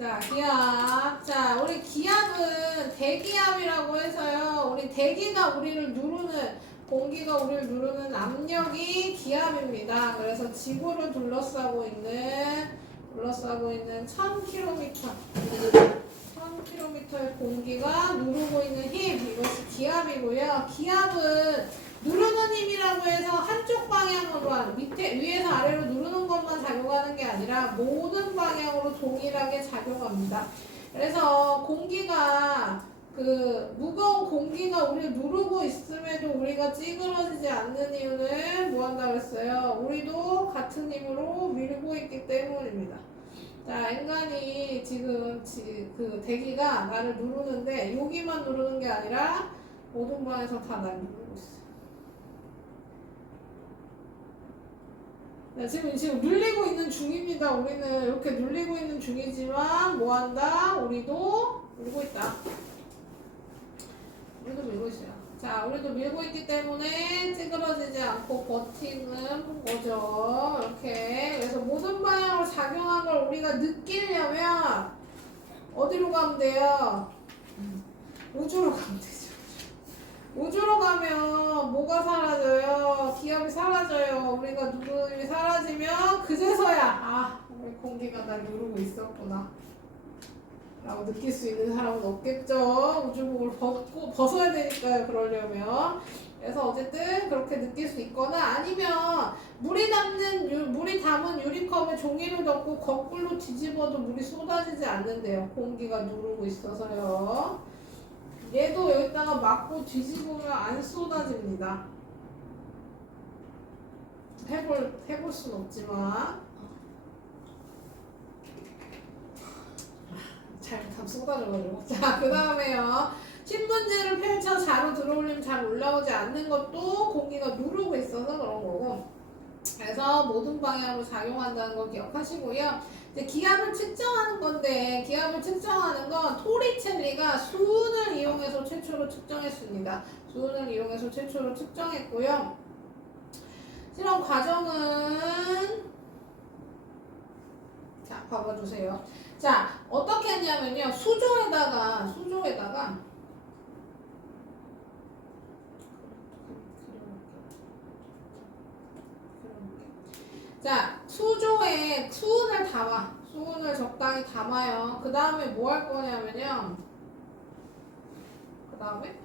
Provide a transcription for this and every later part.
자, 기압. 자, 우리 기압은 대기압이라고 해서요. 우리 대기가 우리를 누르는, 공기가 우리를 누르는 압력이 기압입니다. 그래서 지구를 둘러싸고 있는 1000km. 1000km의 공기가 누르고 있는 힘. 이것이 기압이고요. 기압은 누르는 힘이라고 해서 한쪽 방향으로만 위에서 아래로 누르는 것만 작용하는 게 아니라 모든 방향으로 동일하게 작용합니다. 그래서 공기가 무거운 공기가 우리를 누르고 있음에도 우리가 찌그러지지 않는 이유는 뭐 한다고 했어요? 우리도 같은 힘으로 밀고 있기 때문입니다. 자, 인간이 지금 대기가 나를 누르는데 여기만 누르는 게 아니라 모든 방에서 다 나를 누르고 있어요. 네, 지금 눌리고 있는 중입니다. 우리는 이렇게 눌리고 있는 중이지만 뭐 한다? 우리도 밀고 있다. 우리도 밀고 있어요. 자, 우리도 밀고 있기 때문에 찌그러지지 않고 버티는 거죠. 이렇게. 그래서 모든 방향으로 작용한 걸 우리가 느끼려면 어디로 가면 돼요? 우주로 가면 되죠. 우주로 가면 뭐가 사라져요? 기압이 사라져요. 우리가 누르는 힘이 사라지면 그제서야 우리 공기가 날 누르고 있었구나 라고 느낄 수 있는 사람은 없겠죠. 우주복을 벗어야 되니까요. 그러려면. 그래서 어쨌든 그렇게 느낄 수 있거나 아니면 물이 담은 유리컵에 종이를 덮고 거꾸로 뒤집어도 물이 쏟아지지 않는데요. 공기가 누르고 있어서요. 얘도 여기다가 막고 뒤집으면 안 쏟아집니다. 해볼 순 없지만 잘못하면 쏟아져가지고. 자, 그 다음에요. 신문지를 펼쳐 자로 들어올리면 잘 올라오지 않는 것도 공기가 누르고 있어서 그런 거고. 그래서 모든 방향으로 작용한다는 거 기억하시고요. 이제 기압을 측정하는 건데, 기압을 측정하는 건 토리첼리가 수은을 이용해서 최초로 측정했습니다. 수은을 이용해서 최초로 측정했고요. 실험 과정은 자, 봐봐주세요. 자, 어떻게 했냐면요. 수조에다가 자, 수조에 수은을 담아. 수은을 적당히 담아요. 그 다음에 뭐 할 거냐면요. 그 다음에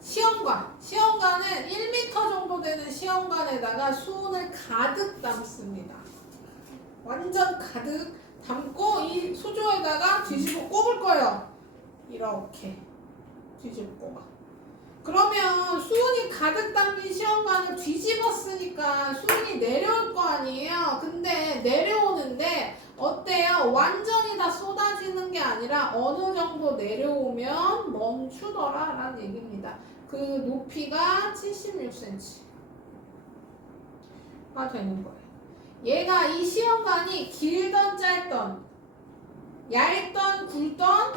시험관은 1m 정도 되는 시험관에다가 수은을 가득 담습니다. 완전 가득 담고 이 수조에다가 뒤집어 꼽을 거예요. 이렇게 뒤집어 꼽아. 그러면 수은이 가득 담긴 시험관을 뒤집었으니까 수은이 내려올 거 아니에요. 근데 내려오는데 어때요? 완전히 다 쏟아지는 게 아니라 어느 정도 내려오면 멈추더라 라는 얘기입니다. 그 높이가 76cm가 되는 거예요. 얘가 이 시험관이 길던 짧던 얇던 굵던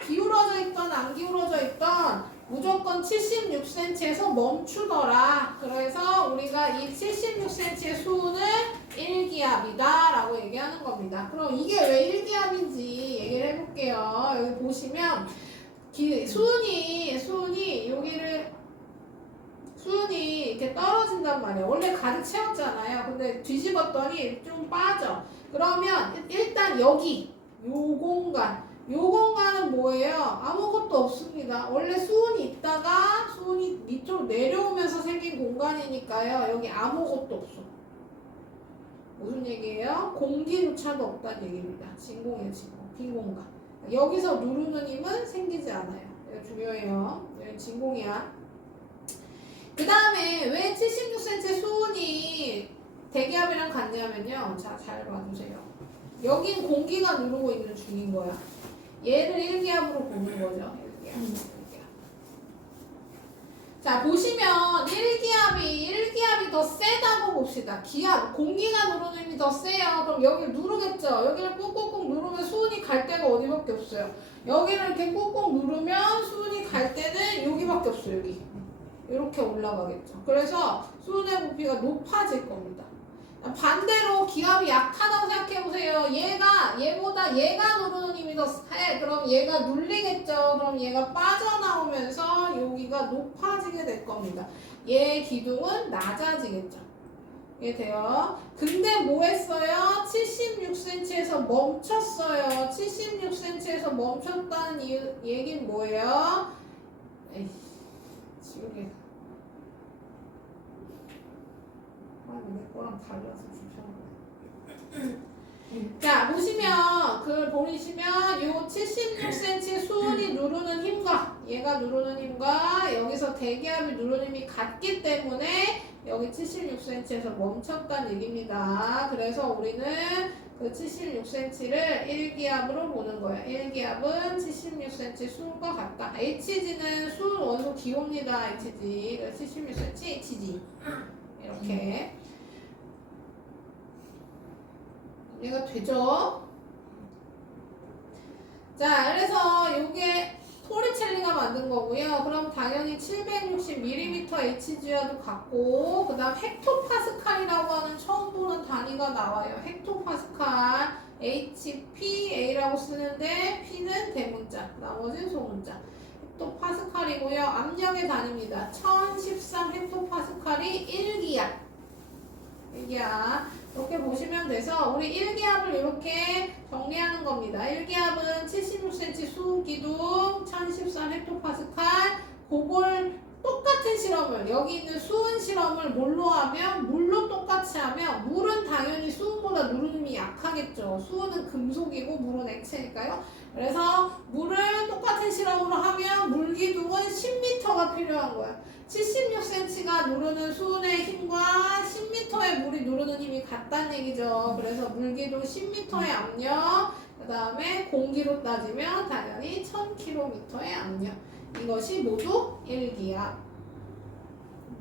기울어져 있던 안 기울어져 있던 무조건 76cm에서 멈추더라. 그래서 우리가 이 76cm의 수은을 1기압이다 라고 얘기하는 겁니다. 그럼 이게 왜 1기압인지 얘기를 해볼게요. 여기 보시면 수은이 이렇게 떨어진단 말이에요. 원래 가득 채웠잖아요. 근데 뒤집었더니 좀 빠져. 그러면 일단 여기 요 공간은 뭐예요? 아무것도 없습니다. 원래 수은이 있다가 수은이 밑으로 내려오면서 생긴 공간이니까요. 여기 아무것도 없어. 무슨 얘기예요? 공기조차도 없다는 얘기입니다. 진공이에요, 진공. 빈 공간. 여기서 누르는 힘은 생기지 않아요. 이거 중요해요. 여기 진공이야. 그 다음에 왜 76cm 수은이 대기압이랑 같냐면요. 자, 잘 봐주세요. 여긴 공기가 누르고 있는 중인 거야. 얘를 1기압으로 보는 거죠. 1기압. 자, 보시면 1기압이 더 세다고 봅시다. 공기가 누르는 힘이 더 세요. 그럼 여기를 누르겠죠. 여기를 꾹꾹꾹 누르면 수은이 갈 데가 어디밖에 없어요. 여기를 이렇게 꾹꾹 누르면 수은이 갈 데는 여기밖에 없어요. 여기. 이렇게 올라가겠죠. 그래서 수은의 부피가 높아질 겁니다. 반대로 기압이 약하다고 생각해보세요. 얘보다 얘가 누르는 힘이 더 세. 그럼 얘가 눌리겠죠. 그럼 얘가 빠져나오면서 여기가 높아지게 될 겁니다. 얘 기둥은 낮아지겠죠. 이해돼요? 근데 뭐 했어요? 76cm에서 멈췄어요. 76cm에서 멈췄다는 얘기는 뭐예요? 에이, 지우개. 내 거랑 달라서 불편하네. 자, 보시면, 그걸 보시면, 요 76cm 수은이 누르는 힘과, 얘가 누르는 힘과, 여기서 대기압이 누르는 힘이 같기 때문에, 여기 76cm에서 멈췄다는 얘기입니다. 그래서 우리는 그 76cm를 1기압으로 보는 거예요. 1기압은 76cm 수은과 같다. HG는 수은 원소 기호입니다. HG. 76cm HG. 이렇게. 이해가 되죠? 자, 그래서 요게 토리첼리가 만든 거고요. 그럼 당연히 760mm HG와도 같고, 그 다음 헥토파스칼이라고 하는 처음 보는 단위가 나와요. 헥토파스칼, HPA라고 쓰는데, P는 대문자, 나머지는 소문자. 헥토파스칼이고요. 압력의 단위입니다. 1013 헥토파스칼이 1기압. 1기압. 이렇게 보시면 돼서 우리 1기압을 이렇게 정리하는 겁니다. 1기압은 76cm 수기둥 1013 헥토파스칼. 그걸 똑같은 실험을 여기 있는 수은 실험을 뭘로 하면 물로 똑같이 하면 물은 당연히 수은보다 누름이 약하겠죠. 수은은 금속이고 물은 액체니까요. 그래서 물을 똑같은 실험으로 하면 물기둥은 10m가 필요한 거야. 76cm가 누르는 수은의 힘과 10m의 물이 누르는 힘이 같다는 얘기죠. 그래서 물기둥 10m의 압력, 그 다음에 공기로 따지면 당연히 1000km의 압력. 이것이 모두 1기압.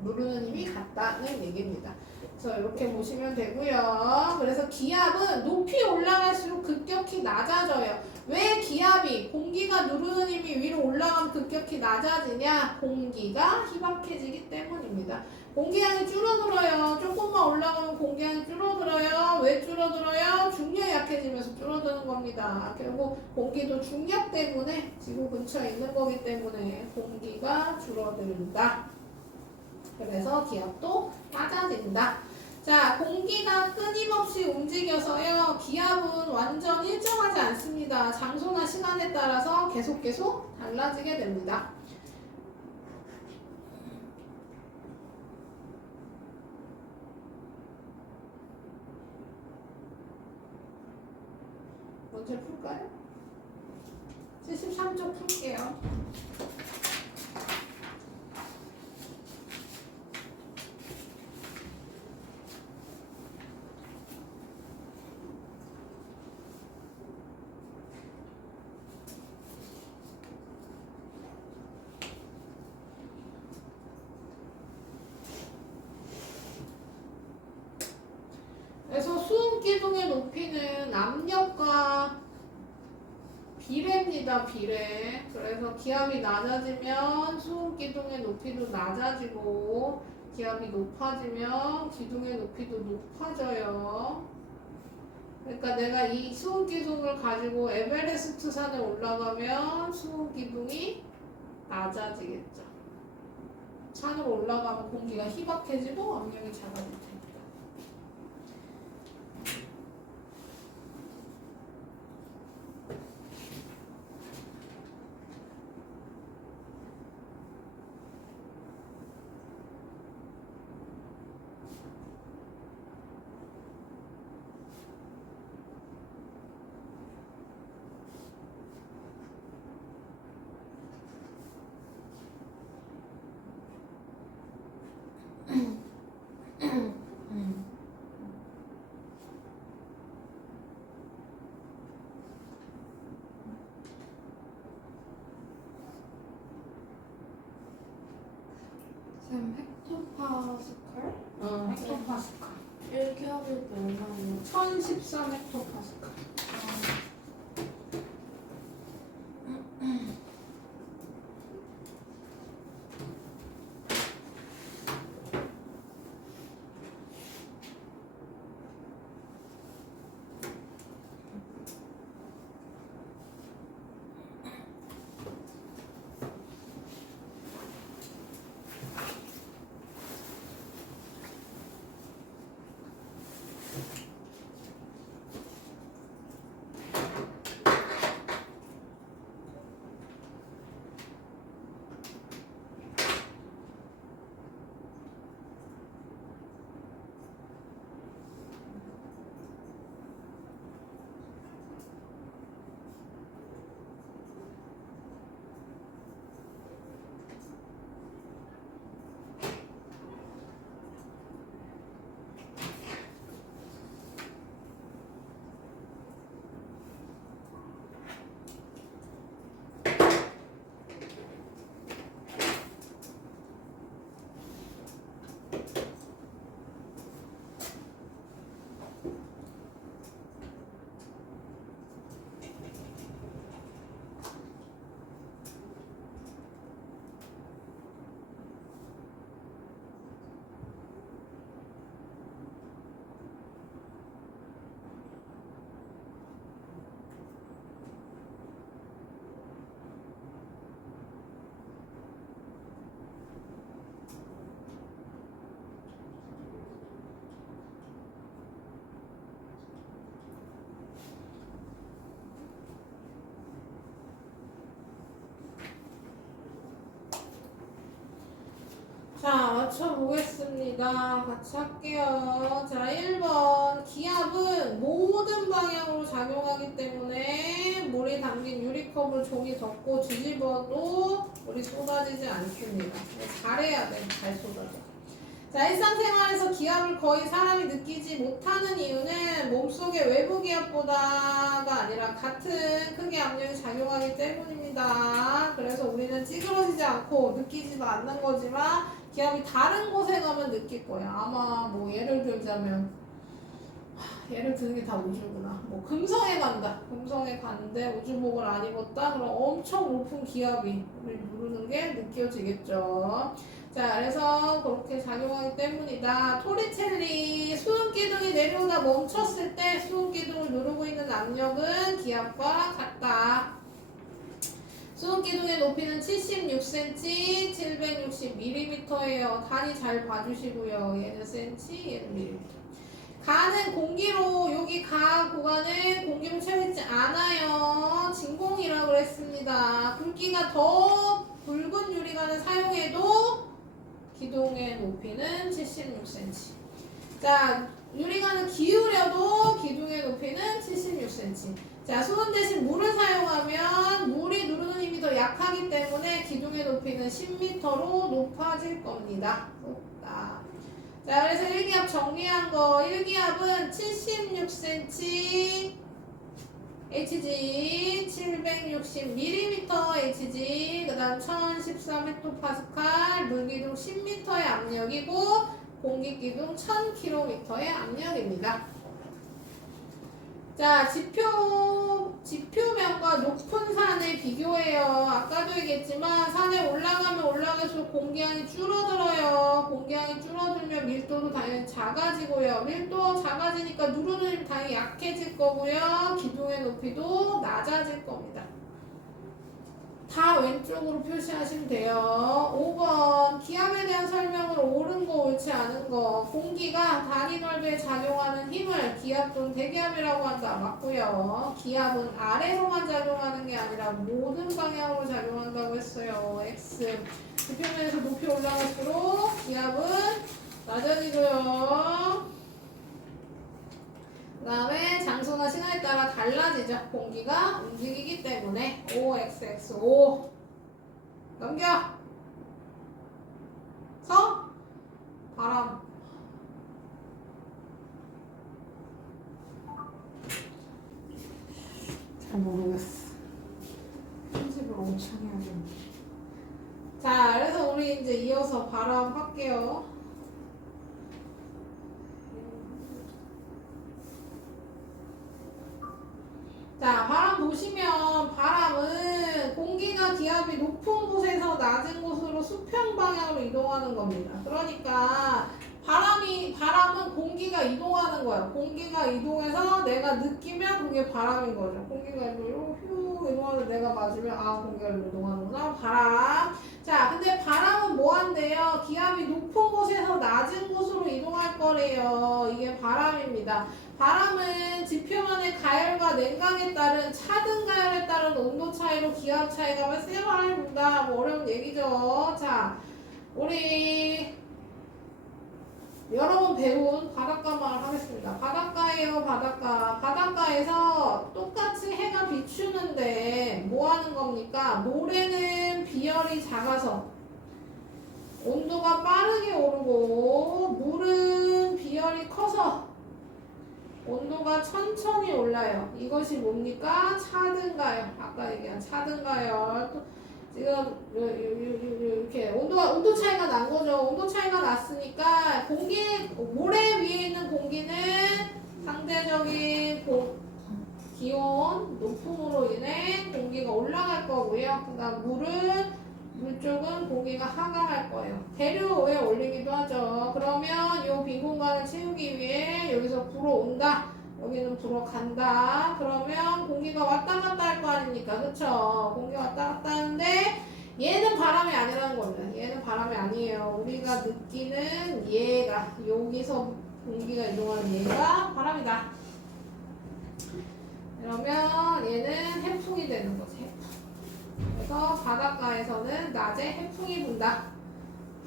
누르는 힘이 같다는 얘기입니다. 그래서 이렇게 보시면 되고요. 그래서 기압은 높이 올라갈수록 급격히 낮아져요. 왜 기압이 공기가 누르는 힘이 위로 올라가면 급격히 낮아지냐? 공기가 희박해지기 때문입니다. 공기량이 줄어들어요. 조금만 올라가면 공기량이 줄어들어요. 왜 줄어들어요? 중력이 약해지면서 줄어드는 겁니다. 결국 공기도 중력 때문에 지구 근처에 있는 거기 때문에 공기가 줄어든다. 그래서 기압도 낮아진다. 자, 공기가 끊임없이 움직여서요. 기압은 완전 일정하지 않습니다. 장소나 시간에 따라서 계속 달라지게 됩니다. 문제 풀까요? 73쪽 풀게요. 그래서 수음기둥의 높이는 압력과 비례입니다. 비례. 그래서 기압이 낮아지면 수음기둥의 높이도 낮아지고 기압이 높아지면 기둥의 높이도 높아져요. 그러니까 내가 이 수음기둥을 가지고 에베레스트 산에 올라가면 수음기둥이 낮아지겠죠. 산으로 올라가면 공기가 희박해지고 압력이 작아질 테니까. 쌤 헥토파스칼? 헥토파스칼. 1기압일 때 얼마예요? 1013 헥토파스칼. 자, 맞춰보겠습니다. 같이 할게요. 자, 1번. 기압은 모든 방향으로 작용하기 때문에 물이 담긴 유리컵을 종이 덮고 뒤집어도 물이 쏟아지지 않습니다. 잘해야 돼. 잘 쏟아져. 자, 일상생활에서 기압을 거의 사람이 느끼지 못하는 이유는 몸속의 외부 기압보다가 아니라 같은 크기 압력이 작용하기 때문입니다. 그래서 우리는 찌그러지지 않고 느끼지도 않는 거지만 기압이 다른 곳에 가면 느낄 거야. 아마 뭐 예를 들자면 예를 드는 게 다 우주구나. 뭐 금성에 간다. 금성에 갔는데 우주복을 안 입었다. 그럼 엄청 높은 기압이 우리 누르는 게 느껴지겠죠. 자, 그래서 그렇게 작용하기 때문이다. 토리첼리 수은 기둥이 내려오다 멈췄을 때 수은 기둥을 누르고 있는 압력은 기압과 같다. 수은 기둥의 높이는 76cm, 760mm예요. 단위 잘 봐주시고요. 얘는 cm, 얘는 mm. 가는 공기로 여기 가 구간은 공기로 채워있지 않아요. 진공이라고 그랬습니다. 굵기가 더 굵은 유리관을 사용해도 기둥의 높이는 76cm. 자, 유리관을 기울여도 기둥의 높이는 76cm. 자, 수은 대신 물을 사용하면 물이 누르는 힘이 더 약하기 때문에 기둥의 높이는 10m로 높아질 겁니다. 높다. 자, 그래서 1기압 정리한 거. 1기압은 76cm Hg, 760mm Hg, 그 다음 1014헥토파스칼, 물기둥 10m의 압력이고 공기기둥 1000km의 압력입니다. 자, 지표면과 높은 산의 비교해요. 아까도 얘기했지만 산에 올라가면 올라갈수록 공기양이 줄어들어요. 공기양이 줄어들면 밀도도 당연히 작아지고요. 밀도 작아지니까 누르는 힘이 당연히 약해질 거고요. 기둥의 높이도 낮아질 겁니다. 다 왼쪽으로 표시하시면 돼요. 5번 기압에 대한 설명을 옳은 거 옳지 않은 거. 공기가 단위 넓이에 작용하는 힘을 기압 또는 대기압이라고 한다. 맞고요. 기압은 아래로만 작용하는 게 아니라 모든 방향으로 작용한다고 했어요. X. 지표면에서 높이 올라갈수록 기압은 낮아지고요. 그 다음에 장소나 시간에 따라 달라지죠. 공기가 움직이기 때문에. OXX5 넘겨. 서 바람. 잘 모르겠어. 편집을 엄청 해야겠네. 자, 그래서 우리 이제 이어서 바람 할게요. 자, 바람 보시면 바람은 공기가 기압이 높은 곳에서 낮은 곳으로 수평 방향으로 이동하는 겁니다. 그러니까 바람은 공기가 이동하는 거야. 공기가 이동해서 내가 느끼면 그게 바람인 거죠. 공기가 휴 이동하는 내가 맞으면 아 공기가 이동하는구나. 바람. 자, 근데 바람은 뭐 한대요? 기압이 높은 곳에서 낮은 곳으로 이동할 거래요. 이게 바람입니다. 바람은 지표면의 가열과 냉각에 따른 차등 가열에 따른 온도 차이로 기압 차이가 발생을 한다. 뭐 어려운 얘기죠. 자, 우리 여러 번 배운 바닷가말 하겠습니다. 바닷가예요, 바닷가. 바닷가에서 똑같이 해가 비추는데 뭐 하는 겁니까? 모래는 비열이 작아서 온도가 빠르게 오르고 물은 비열이 커서 온도가 천천히 올라요. 이것이 뭡니까? 차등가열. 아까 얘기한 차등가열. 지금 이렇게 온도 차이가 난 거죠. 온도 차이가 났으니까 모래 위에 있는 공기는 상대적인 기온 높음으로 인해 공기가 올라갈 거고요. 그다음 물 쪽은 공기가 하강할 거예요. 대류에 올리기도 하죠. 그러면 이 빈 공간을 채우기 위해 여기서 불어온다. 여기는 불어간다. 그러면 공기가 왔다 갔다 할 거 아닙니까? 그쵸? 공기가 왔다 갔다 하는데 얘는 바람이 아니라는 겁니다. 얘는 바람이 아니에요. 우리가 느끼는 얘가 여기서 공기가 이동하는 얘가 바람이다. 그러면 얘는 해풍이 되는 거지. 해풍. 그래서 바닷가에서는 낮에 해풍이 분다.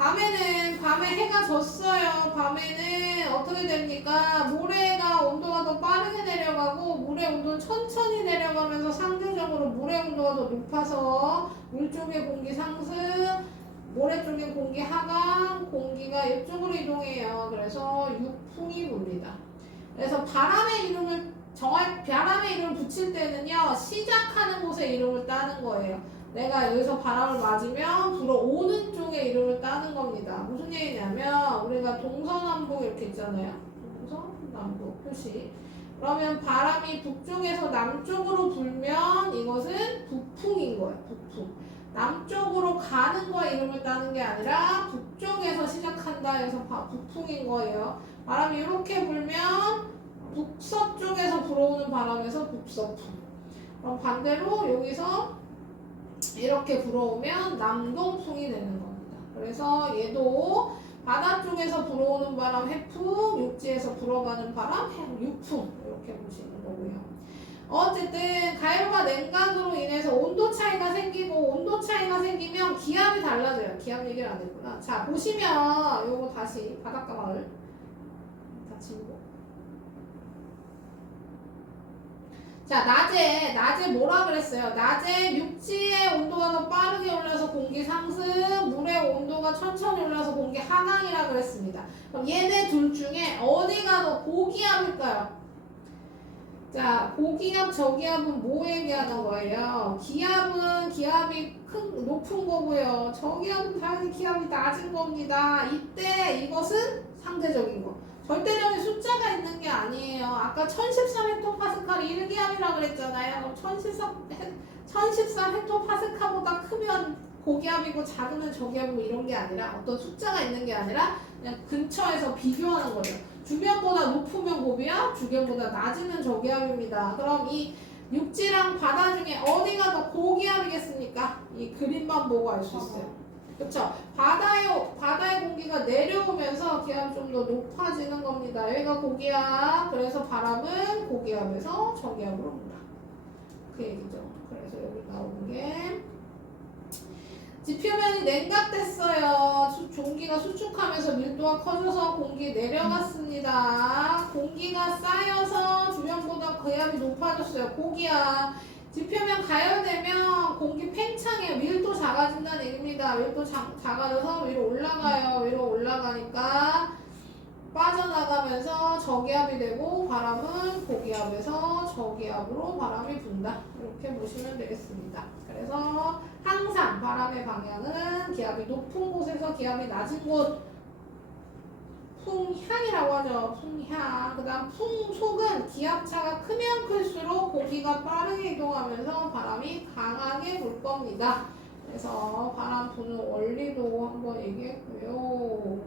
밤에 해가 졌어요. 밤에는 어떻게 됩니까? 모래가 온도가 더 빠르게 내려가고 물의 온도는 천천히 내려가면서 상대적으로 물의 온도가 더 높아서 물 쪽의 공기 상승, 모래 쪽의 공기 하강, 공기가 이쪽으로 이동해요. 그래서 육풍이 불니다. 그래서 바람의 이름을 붙일 때는요, 시작하는 곳에 이름을 따는 거예요. 내가 여기서 바람을 맞으면 불어오는 쪽에 이름을 따는 겁니다. 무슨 얘기냐면 우리가 동서남북 이렇게 있잖아요. 동서남북 표시. 그러면 바람이 북쪽에서 남쪽으로 불면 이것은 북풍인 거예요. 북풍. 남쪽으로 가는 거에 이름을 따는 게 아니라 북쪽에서 시작한다 해서 북풍인 거예요. 바람이 이렇게 불면 북서쪽에서 불어오는 바람에서 북서풍. 그럼 반대로 여기서 이렇게 불어오면 남동풍이 되는 겁니다. 그래서 얘도 바다 쪽에서 불어오는 바람 해풍, 육지에서 불어가는 바람 육풍 이렇게 보시는 거고요. 어쨌든 가열과 냉각으로 인해서 온도 차이가 생기고 온도 차이가 생기면 기압이 달라져요. 기압 얘기를 안 했구나. 자 보시면 요거 다시 바닷가 마을 다 치고. 자, 낮에 뭐라 그랬어요? 낮에 육지의 온도가 더 빠르게 올라서 공기 상승, 물의 온도가 천천히 올라서 공기 하강이라 그랬습니다. 그럼 얘네 둘 중에 어디가 더 고기압일까요? 자, 고기압, 저기압은 뭐 얘기하는 거예요? 기압은 기압이 높은 거고요. 저기압은 당연히 기압이 낮은 겁니다. 이때 이것은 상대적인 거. 절대적인 숫자가 있는 게 아니에요. 아까 1014헥토파스칼이 1기압이라고 그랬잖아요. 1014헥토파스칼보다 크면 고기압이고 작으면 저기압이고 이런 게 아니라 어떤 숫자가 있는 게 아니라 그냥 근처에서 비교하는 거죠. 주변보다 높으면 고기압, 주변보다 낮으면 저기압입니다. 그럼 이 육지랑 바다 중에 어디가 더 고기압이겠습니까? 이 그림만 보고 알 수 있어요. 그렇죠? 바다의 공기가 내려오면서 기압이 좀 더 높아지는 겁니다. 여기가 고기압, 그래서 바람은 고기압에서 저기압으로 온다. 그 얘기죠. 그래서 여기 나오는 게 지표면이 냉각됐어요. 공기가 수축하면서 밀도가 커져서 공기 내려갔습니다. 공기가 쌓여서 주변보다 기압이 높아졌어요. 고기압. 지표면 가열되면 공기 팽창에 밀도 작아진다는 얘기입니다. 밀도 작아져서 위로 올라가요. 위로 올라가니까 빠져나가면서 저기압이 되고 바람은 고기압에서 저기압으로 바람이 분다. 이렇게 보시면 되겠습니다. 그래서 항상 바람의 방향은 기압이 높은 곳에서 기압이 낮은 곳 풍향이라고 하죠. 풍향. 그 다음 풍속은 기압차가 크면 클수록 공기가 빠르게 이동하면서 바람이 강하게 불 겁니다. 그래서 바람 부는 원리도 한번 얘기했고요.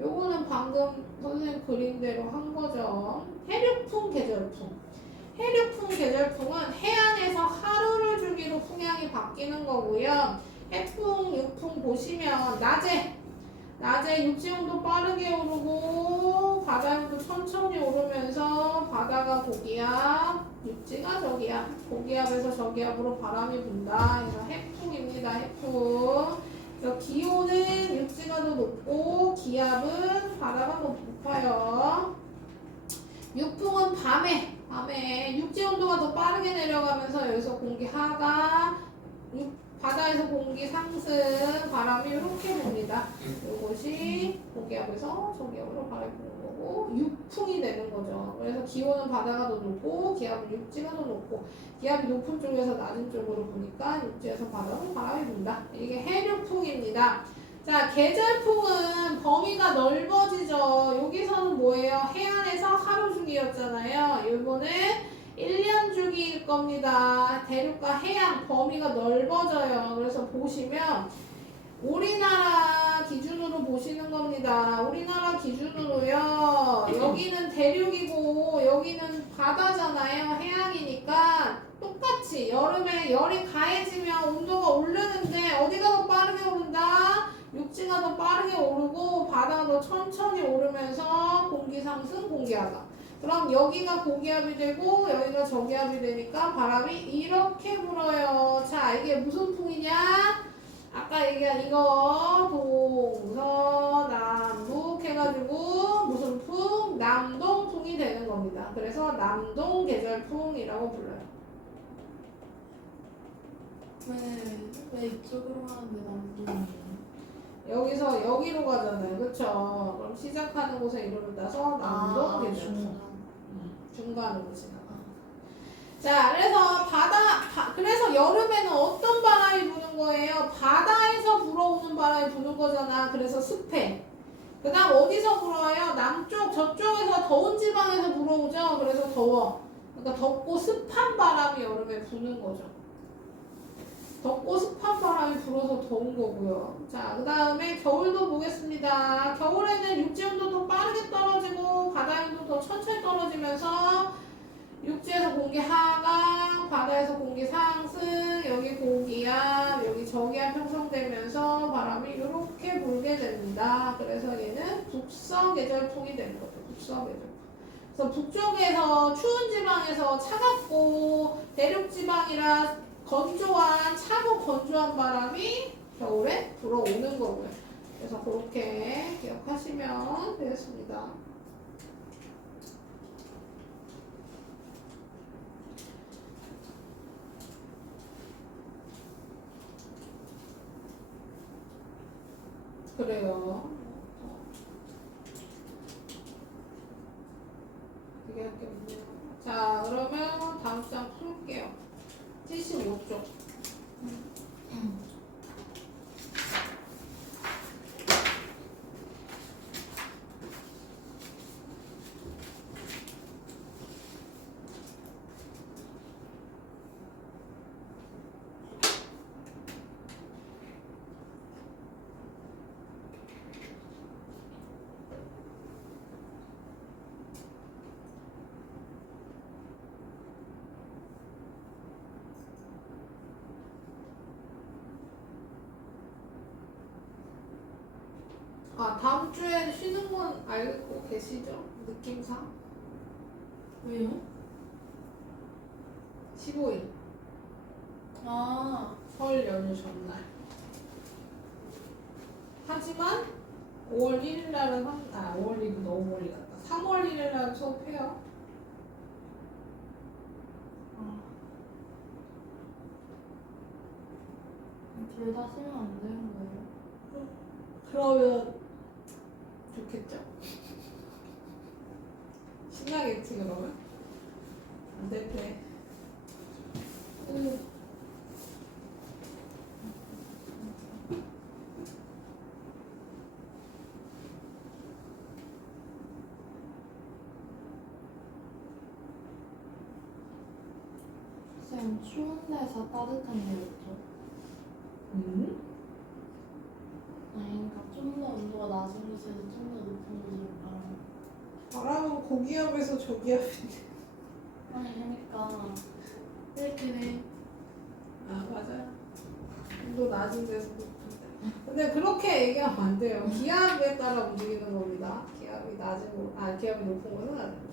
요거는 방금 선생님 그림대로 한 거죠. 해륙풍, 계절풍. 해륙풍, 계절풍은 해안에서 하루를 주기로 풍향이 바뀌는 거고요. 해풍, 육풍 보시면 낮에 육지 온도 빠르게 오르고 바다 온도 천천히 오르면서 바다가 고기압, 육지가 저기압, 고기압에서 저기압으로 바람이 분다. 그래서 해풍입니다. 해풍. 그래서 기온은 육지가 더 높고 기압은 바다가 더 높아요. 육풍은 밤에 육지 온도가 더 빠르게 내려가면서 여기서 공기 하강, 바다에서 공기 상승, 바람이 이렇게 붑니다. 이것이 고기압에서 저기압으로 바람이 부는 거고 육풍이 되는 거죠. 그래서 기온은 바다가 더 높고 기압은 육지가 더 높고 기압이 높은 쪽에서 낮은 쪽으로 부니까 육지에서 바다로 바람이 분다. 이게 해륙풍입니다. 자, 계절풍은 범위가 넓어지죠. 여기서는 뭐예요? 해안에서 하루 주기였잖아요. 이거는 1년 주기일 겁니다. 대륙과 해안 범위가 넓어져요. 그래서 보시면 우리나라 기준으로 보시는 겁니다. 우리나라 기준으로요. 여기는 대륙이고 여기는 바다잖아요. 해양이니까 똑같이 여름에 열이 가해지면 온도가 오르는데 어디가 더 빠르게 오른다? 육지가 더 빠르게 오르고 바다가 더 천천히 오르면서 공기 상승, 공기 하강. 그럼 여기가 고기압이 되고 여기가 저기압이 되니까 바람이 이렇게 불어요. 자, 이게 무슨 풍이냐? 아까 얘기한 이거 동서남북 해가지고 무슨 풍? 남동풍이 되는 겁니다. 그래서 남동 계절풍이라고 불러요. 왜 이쪽으로 하는데 남동이에요? 여기서 여기로 가잖아요. 그쵸? 그럼 시작하는 곳에 이름을 따서 남동 계절풍. 중간. 중간으로 지나가. 자, 그래서 그래서 여름에는 어떤 바람이 부는 거예요? 바다에서 불어오는 바람이 부는 거잖아. 그래서 습해. 그 다음 어디서 불어요? 남쪽, 저쪽에서 더운 지방에서 불어오죠. 그래서 더워. 그러니까 덥고 습한 바람이 여름에 부는 거죠. 덥고 습한 바람이 불어서 더운 거고요. 자, 그 다음에 겨울도 보겠습니다. 겨울에는 육지 온도도 빠르게 떨어지고 바다 온도도 더 천천히 떨어지면서 육지에서 공기 하강, 바다에서 공기 상승, 여기 고기압, 여기 저기압 형성되면서 바람이 이렇게 불게 됩니다. 그래서 얘는 북서 계절풍이 되는 거죠. 북서 계절풍. 그래서 북쪽에서 추운 지방에서 차갑고 대륙 지방이라 건조한 차고 건조한 바람이 겨울에 불어오는 거고요. 그래서 그렇게 기억하시면 되겠습니다. 그래요. 되게 할게 없네요. 자, 그러면 다음 장 풀게요. 75쪽. 아, 다음 주에 쉬는 건 알고 계시죠? 느낌상? 왜요? 15일. 아, 설 연휴 전날. 하지만 5월 1일 날은 5월 1일 너무 멀리 갔다. 3월 1일 날 수업해요. 둘 다 쓰면 안 되는 거예요? 그러면 좋겠죠? 신나겠지 그러면? 안 될 때. 쌤, 추운 데서 따뜻한 데 있죠? 아니, 그러니까 좀 더 온도가 낮은 곳에서 좀 더 높은 곳으로 가요. 바람은 고기압에서 저기압인데. 아니, 그러니까 이렇게 돼. 아, 맞아요. 온도 낮은 데서 높은데. 근데 그렇게 얘기하면 안 돼요. 기압에 따라 움직이는 겁니다. 기압이 낮은 곳, 기압이 높은 곳은 낮은 곳.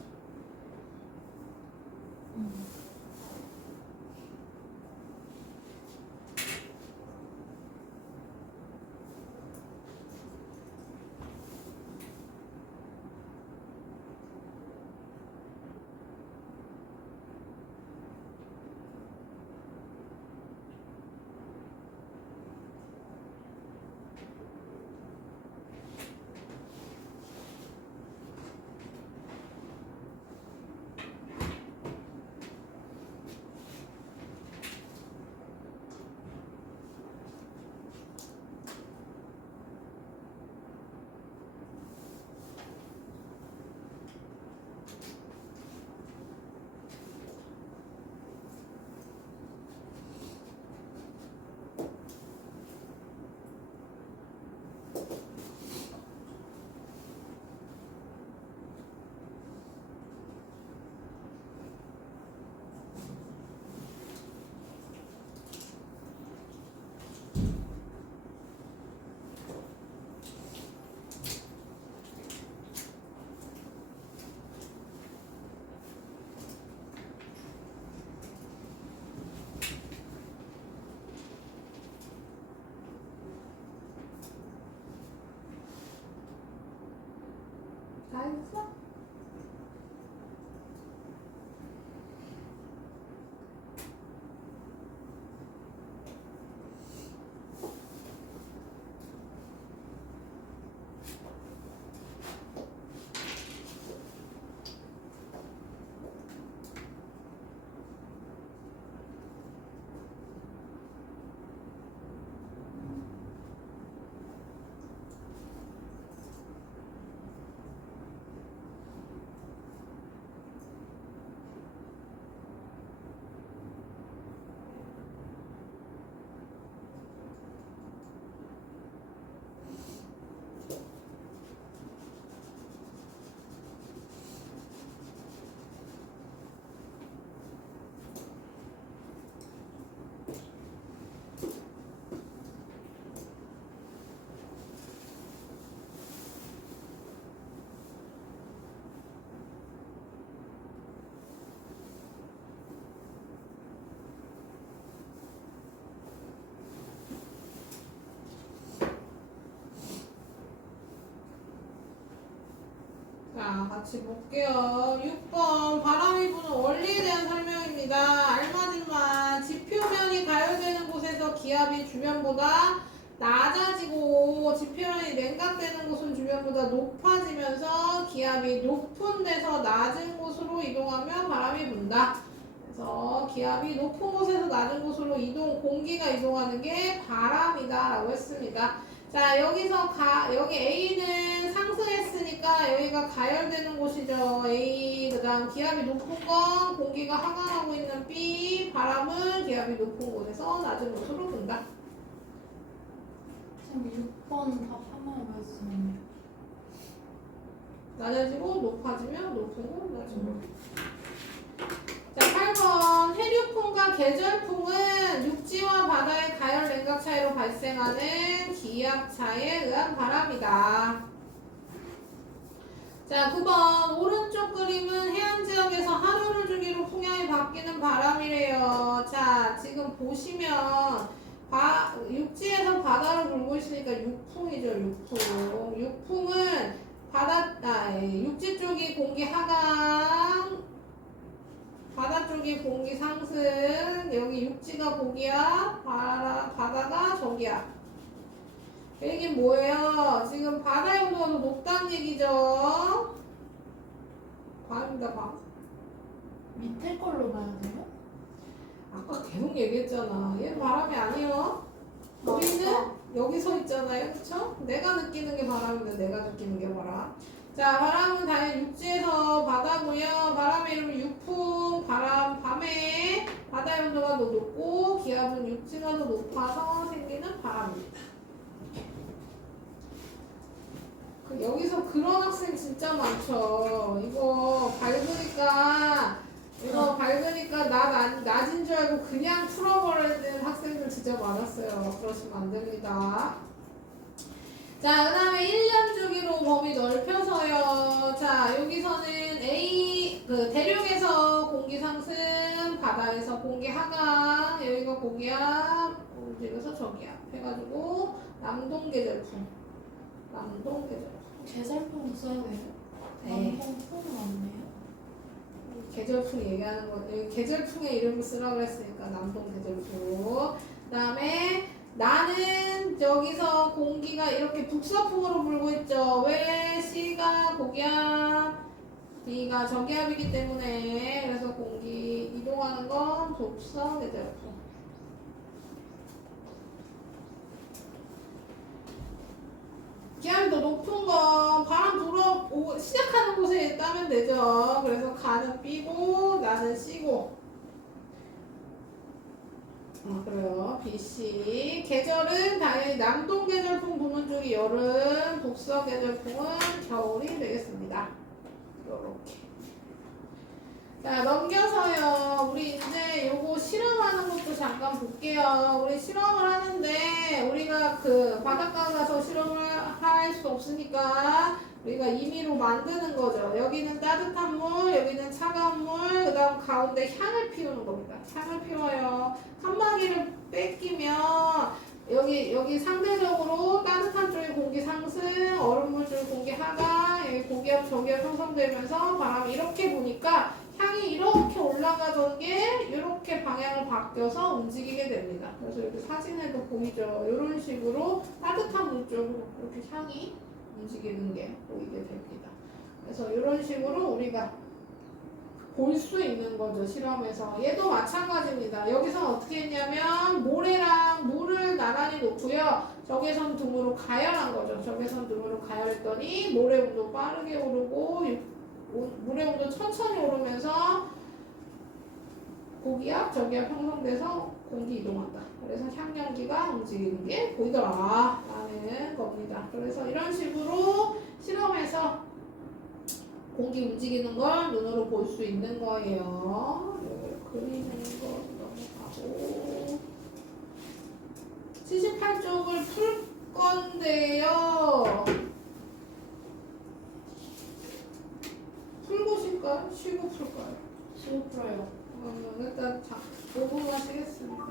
했어? 자, 같이 볼게요. 6번 바람이 부는 원리에 대한 설명입니다. 알맞은만 지표면이 가열되는 곳에서 기압이 주변보다 낮아지고 지표면이 냉각되는 곳은 주변보다 높아지면서 기압이 높은 데서 낮은 곳으로 이동하면 바람이 분다. 그래서 기압이 높은 곳에서 낮은 곳으로 공기가 이동하는 게 바람이다 라고 했습니다. 자, 여기 A는 상승했으니까 여기가 가열되는 곳이죠. A, 그 다음 기압이 높은 건 공기가 하강하고 있는 B, 바람은 기압이 높은 곳에서 낮은 곳으로 분다. 지금 6번 답 하나만 말씀해요. 낮아지고 높아지면 높은 곳, 낮은 곳. 자, 8번 해류풍과 계절풍은 육지와 바다의 가열 냉각 차이로 발생하는 기압 차이에 의한 바람이다. 자, 9번 오른쪽 그림은 해안 지역에서 하루를 주기로 풍향이 바뀌는 바람이래요. 자, 지금 보시면 육지에서 바다로 불고 있으니까 육풍이죠. 육풍은 육지 쪽이 공기 하강, 바다 쪽이 공기 상승, 여기 육지가 고기야, 바다가 저기야. 이게 뭐예요? 지금 바다의 온도가 더 높다는 얘기죠? 밤입니다, 밤. 밑에 걸로 봐야 돼요? 아까 계속 얘기했잖아. 얘는 바람이 아니요. 우리는 여기 서 있잖아요. 그쵸? 내가 느끼는 게 바람인데 내가 느끼는 게 바람. 자, 바람은 당연히 육지에서 바다고요. 바람의 이름은 육풍, 바람, 밤에 바다의 온도가 더 높고 기압은 육지가 더 높아서 생기는 바람입니다. 여기서 그런 학생 진짜 많죠. 이거 밝으니까 낮인 줄 알고 그냥 풀어버리는 학생들 진짜 많았어요. 그러시면 안 됩니다. 자, 그 다음에 1년 주기로 범위 넓혀서요. 자, 여기서는 대륙에서 공기 상승, 바다에서 공기 하강, 여기가 고기압, 움직여서 저기압 해가지고 남동계절풍. 계절풍 써야 돼요? 네. 남동풍은 없네요. 계절풍 얘기하는 거, 계절풍의 이름을 쓰라고 했으니까 남동계절풍. 그 다음에 나는 여기서 공기가 이렇게 북서풍으로 불고 있죠. 왜? C가 고기압, D가 저기압이기 때문에. 그래서 공기 이동하는 건 북서계절풍. 기압이 더 높은 건 바람 시작하는 곳에 있다면 되죠. 그래서 가는 B고 나는 C고. 그래요. B, C. 계절은 당연히 남동 계절풍 부는 쪽이 여름, 북서 계절풍은 겨울이 되겠습니다. 요렇게. 자, 넘겨서요. 우리 이제 요거 실험하는 것도 잠깐 볼게요. 우리 실험을 하는데 우리가 바닷가 가서 실험을 할 수 없으니까 우리가 임의로 만드는 거죠. 여기는 따뜻한 물, 여기는 차가운 물, 그 다음 가운데 향을 피우는 겁니다. 향을 피워요. 칸막이를 뺏기면 여기 상대적으로 따뜻한 쪽에 공기 상승, 얼음물 쪽에 공기 하강, 여기 고기압, 저기압 형성되면서 바람이 이렇게 부니까 향이 이렇게 올라가던 게 이렇게 방향을 바뀌어서 움직이게 됩니다. 그래서 이렇게 사진에도 보이죠. 이런 식으로 따뜻한 물 쪽으로 이렇게 향이 움직이는 게 보이게 됩니다. 그래서 이런 식으로 우리가 볼 수 있는 거죠, 실험에서. 얘도 마찬가지입니다. 여기서 어떻게 했냐면 모래랑 물을 나란히 놓고요. 적외선 등으로 가열한 거죠. 적외선 등으로 가열했더니 모래 온도 빠르게 오르고 물의 온도 천천히 오르면서 고기압, 저기압 형성돼서 공기 이동한다. 그래서 향연기가 움직이는 게 보이더라 라는 겁니다. 그래서 이런 식으로 실험에서 공기 움직이는 걸 눈으로 볼 수 있는 거예요. 그리는 거 넘어가고 78쪽을 풀 건데요. 풀고 쉴까요? 쉬고 풀까요? 쉬고 풀어요. 일단 5분만 쉬겠습니다.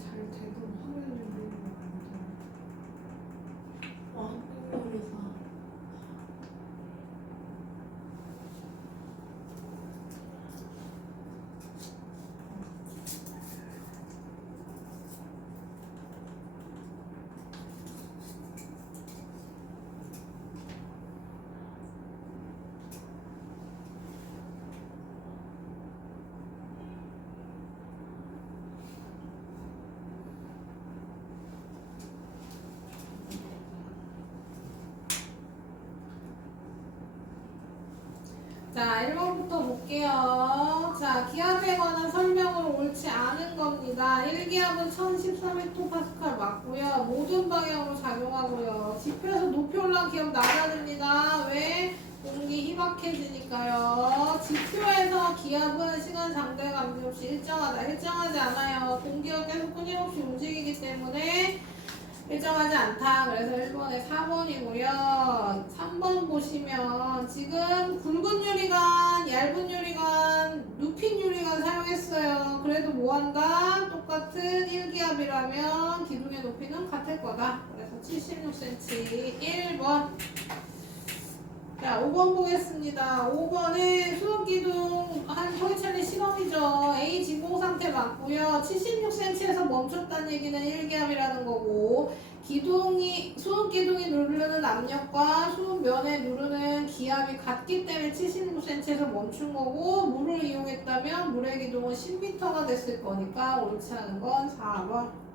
잘 되고 화면을 보는 거 아니죠? 학교에서 자, 1번부터 볼게요. 자, 기압에 관한 설명은 옳지 않은 겁니다. 1기압은 1013헥토파스칼 맞고요. 모든 방향으로 작용하고요. 지표에서 높이 올라간 기압 낮아집니다. 왜? 공기 희박해지니까요. 지표에서 기압은 시간 장대 관계없이 일정하다. 일정하지 않아요. 공기가 계속 끊임없이 움직이기 때문에 일정하지 않다. 그래서 1번에 4번이고요. 3번 보시면 지금 굵은 유리관, 얇은 유리관, 눕힌 유리관 사용했어요. 그래도 뭐한다? 똑같은 1기압이라면 기둥의 높이는 같을 거다. 그래서 76cm 1번. 자, 5번 보겠습니다. 5번에 수압기둥 한 토이찰리 실험이죠. A 진공 상태 맞고요. 76cm에서 멈췄다는 얘기는 1기압이라는 거고, 수압기둥이 누르는 압력과 수압면에 누르는 기압이 같기 때문에 76cm에서 멈춘 거고, 물을 이용했다면 물의 기둥은 10m가 됐을 거니까 옳지 않은 건 4번.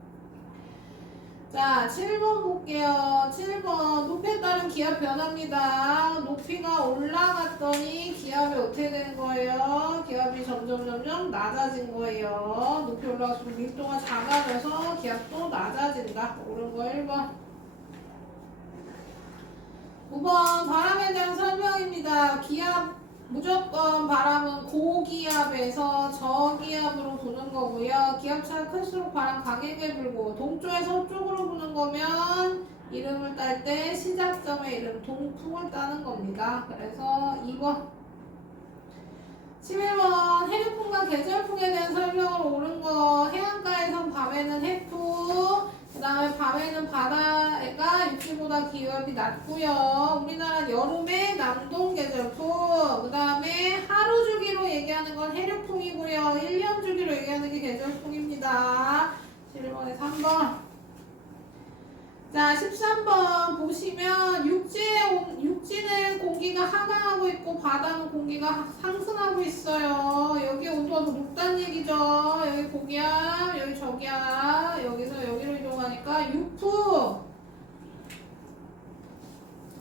자, 7번 볼게요. 7번 높이에 따른 기압 변화입니다. 높이가 올라갔더니 기압이 어떻게 되는 거예요? 기압이 점점 낮아진 거예요. 높이 올라갈수록 밀도가 작아져서 기압도 낮아진다. 옳은 거 1번. 9번 바람에 대한 설명입니다. 무조건 바람은 고기압에서 저기압으로 부는 거고요. 기압차가 클수록 바람 강하게 불고, 동쪽에서 서쪽으로 부는 거면 이름을 딸 때 시작점의 이름 동풍을 따는 겁니다. 그래서 2번. 11번 해류풍과 계절풍에 대한 설명을 옳은 거. 해안가에선 밤에는 해풍, 그 다음에 밤에는 바다가 육지보다 기압이 낮고요. 우리나라 여름에 남동 계절풍, 그 다음에 하루 주기로 얘기하는 건 해류풍이고요. 1년 주기로 얘기하는 게 계절풍입니다. 11번에 3번. 자, 13번 보시면 육지는 공기가 하강하고 있고 바다는 공기가 상승하고 있어요. 여기 온도가 더 높다는 얘기죠. 여기 고기압, 여기 저기압, 여기서 여기로 이동하니까 육풍.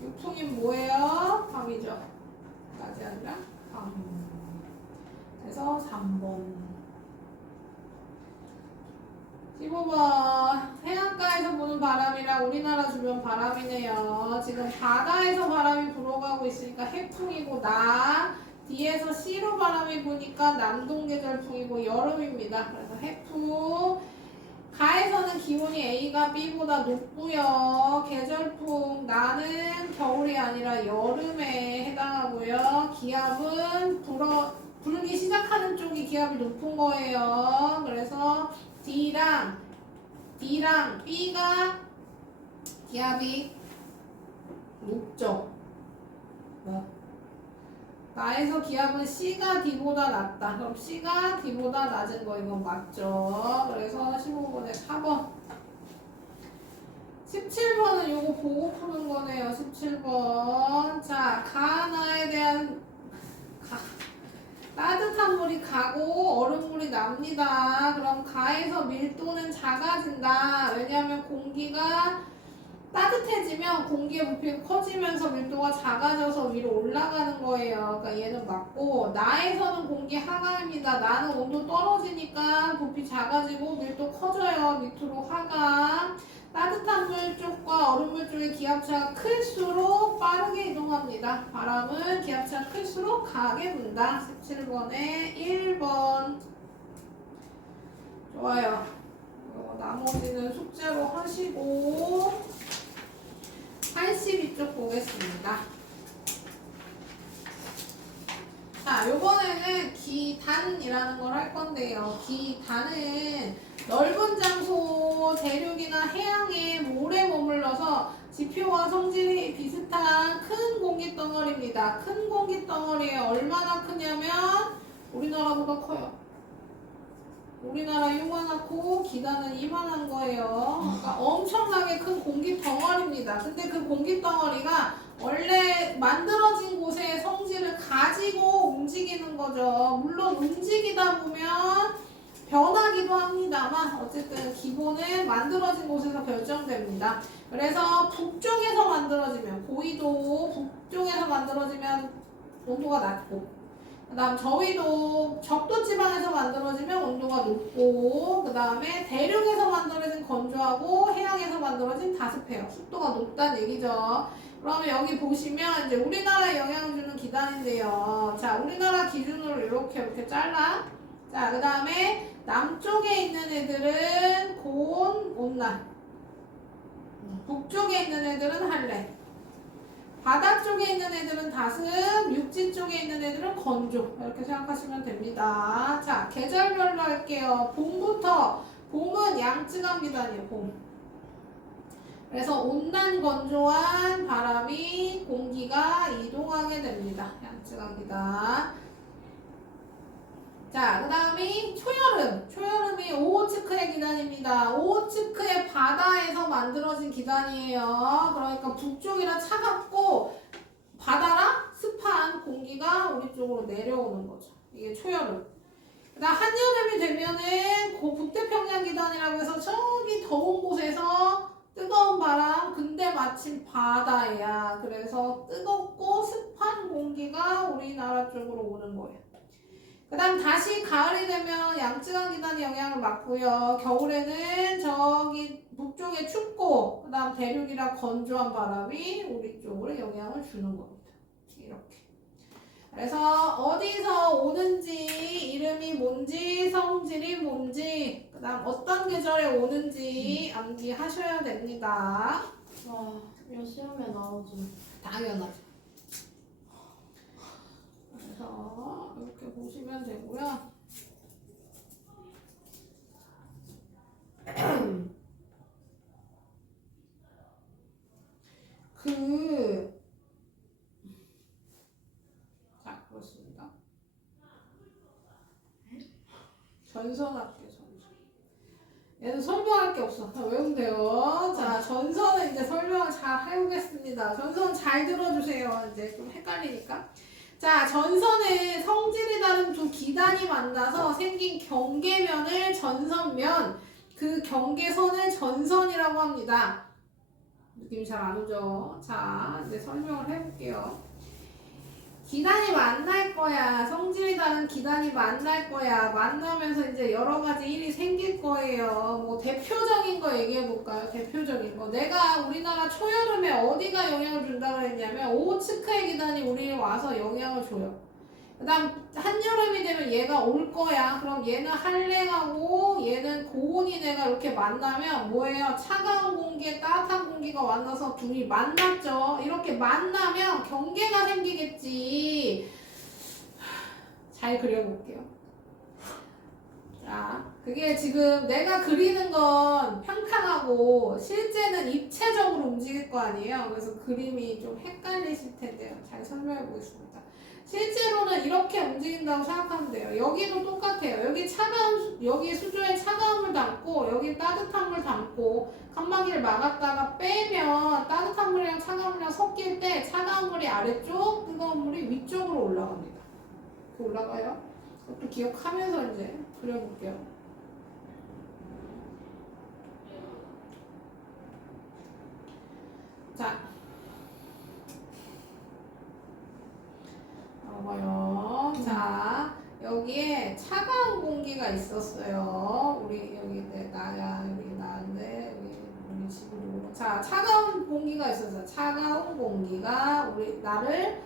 육풍이 뭐예요? 밤이죠. 낮이 아니라 밤. 그래서 3번. 15번 해안가에서 부는 바람이랑 우리나라 주변 바람이네요. 지금 바다에서 바람이 불어가고 있으니까 해풍이고 뒤에서 C로 바람이 부니까 남동계절풍이고 여름입니다. 그래서 해풍. 가에서는 기온이 A가 B보다 높고요. 계절풍 나는 겨울이 아니라 여름에 해당하고요. 기압은 불기 시작하는 쪽이 기압이 높은 거예요. 그래서 D랑 B가 기압이 높죠. 나에서 기압은 C가 D보다 낮다. 그럼 C가 D보다 낮은 거 이건 맞죠. 그래서 15번에 4번. 17번은 요거 보고 푸는 거네요. 17번. 자, 가나에 대한 따뜻한 물이 가고 얼음물이 납니다. 그럼 가에서 밀도는 작아진다. 왜냐하면 공기가 따뜻해지면 공기의 부피가 커지면서 밀도가 작아져서 위로 올라가는 거예요. 그러니까 얘는 맞고 나에서는 공기 하강입니다. 나는 온도 떨어지니까 부피 작아지고 밀도 커져요. 밑으로 하강. 따뜻한 물 쪽과 얼음물 쪽의 기압차가 클수록 빠르게 이동합니다. 바람은 기압차가 클수록 강하게 분다. 17번에 1번. 좋아요. 나머지는 숙제로 하시고 82쪽 보겠습니다. 자, 요번에는 기단이라는 걸 할 건데요. 기단은 넓은 장소, 대륙이나 해양에 오래 머물러서 지표와 성질이 비슷한 큰 공기 덩어리입니다. 큰 공기 덩어리에 얼마나 크냐면 우리나라보다 커요. 우리나라 요만하고 기단은 이만한 거예요. 그러니까 엄청나게 큰 공기 덩어리입니다. 근데 그 공기 덩어리가 원래 만들어진 곳의 성질을 가지고 움직이는 거죠. 물론 움직이다 보면 변하기도 합니다만 어쨌든 기본은 만들어진 곳에서 결정됩니다. 그래서 북쪽에서 만들어지면 고緯도 북쪽에서 만들어지면 온도가 낮고 그 다음 저위도 적도지방에서 만들어지면 온도가 높고 그 다음에 대륙에서 만들어진 건조하고 해양에서 만들어진 다습해요. 습도가 높다는 얘기죠. 그러면 여기 보시면 이제 우리나라에 영향을 주는 기단인데요. 자, 우리나라 기준으로 이렇게 잘라. 자, 그 다음에 남쪽에 있는 애들은 고온, 온난. 북쪽에 있는 애들은 한래. 바다 쪽에 있는 애들은 다습, 육지 쪽에 있는 애들은 건조. 이렇게 생각하시면 됩니다. 자, 계절별로 할게요. 봄부터. 봄은 양쯔강 기단이에요, 봄. 그래서 온난 건조한 바람이 공기가 이동하게 됩니다. 양쯔강 기단. 자, 그 다음이 초여름. 초여름이 오호츠크의 기단입니다. 오호츠크의 바다에서 만들어진 기단이에요. 그러니까 북쪽이라 차갑고 바다라 습한 공기가 우리 쪽으로 내려오는 거죠. 이게 초여름. 그 다음 한여름이 되면은 북태평양 기단이라고 해서 저기 더운 곳에서 뜨거운 바람, 근데 마침 바다야. 그래서 뜨겁고 습한 공기가 우리나라 쪽으로 오는 거예요. 그 다음 다시 가을이 되면 양쯔강 기단이 영향을 받고요. 겨울에는 저기 북쪽에 춥고 그 다음 대륙이라 건조한 바람이 우리 쪽으로 영향을 주는 겁니다. 이렇게. 그래서 어디서 오는지, 이름이 뭔지, 성질이 뭔지, 그 다음 어떤 계절에 오는지 암기하셔야 됩니다. 와, 이거 시험에 나오죠. 당연하죠. 그래서 이렇게 보시면 되고요. 자, 그렇습니다. 전선할게요, 전선. 얘는 설명할 게 없어. 다 외우면 돼요. 자, 전선은 이제 설명을 잘 해보겠습니다. 전선 잘 들어주세요. 이제 좀 헷갈리니까. 자, 전선은 성질이 다른 두 기단이 만나서 생긴 경계면을 전선면, 그 경계선을 전선이라고 합니다. 느낌이 잘 안 오죠? 자, 이제 설명을 해볼게요. 기단이 만날 거야. 성질이 다른 기단이 만날 거야. 만나면서 이제 여러 가지 일이 생길 거예요. 뭐 대표적인 거 얘기해 볼까요? 대표적인 거. 내가 우리나라 초여름에 어디가 영향을 준다고 했냐면 오호츠크의 기단이 우리에 와서 영향을 줘요. 그다음 한여름이 되면 얘가 올 거야. 그럼 얘는 한랭하고 얘는 고온이네가 이렇게 만나면 뭐예요? 차가운 공기에 따뜻한 공기가 만나서 둘이 만났죠. 이렇게 만나면 경계가 생기겠지. 잘 그려볼게요. 자, 그게 지금 내가 그리는 건 평평하고 실제는 입체적으로 움직일 거 아니에요. 그래서 그림이 좀 헷갈리실 텐데요. 잘 설명해 보겠습니다. 실제로는 이렇게 움직인다고 생각하면 돼요. 여기도 똑같아요. 여기 수조에 차가운 물 담고, 여기 따뜻한 물 담고, 칸막이를 막았다가 빼면 따뜻한 물이랑 차가운 물이랑 섞일 때 차가운 물이 아래쪽, 뜨거운 물이 위쪽으로 올라갑니다. 이렇게 올라가요. 그것도 기억하면서 이제 그려볼게요. 자. 봐봐요. 자, 여기에 차가운 공기가 있었어요. 우리 여기 나야, 여기 나인데 여기 우리 집으로. 자, 차가운 공기가 있었어요. 차가운 공기가 우리 나를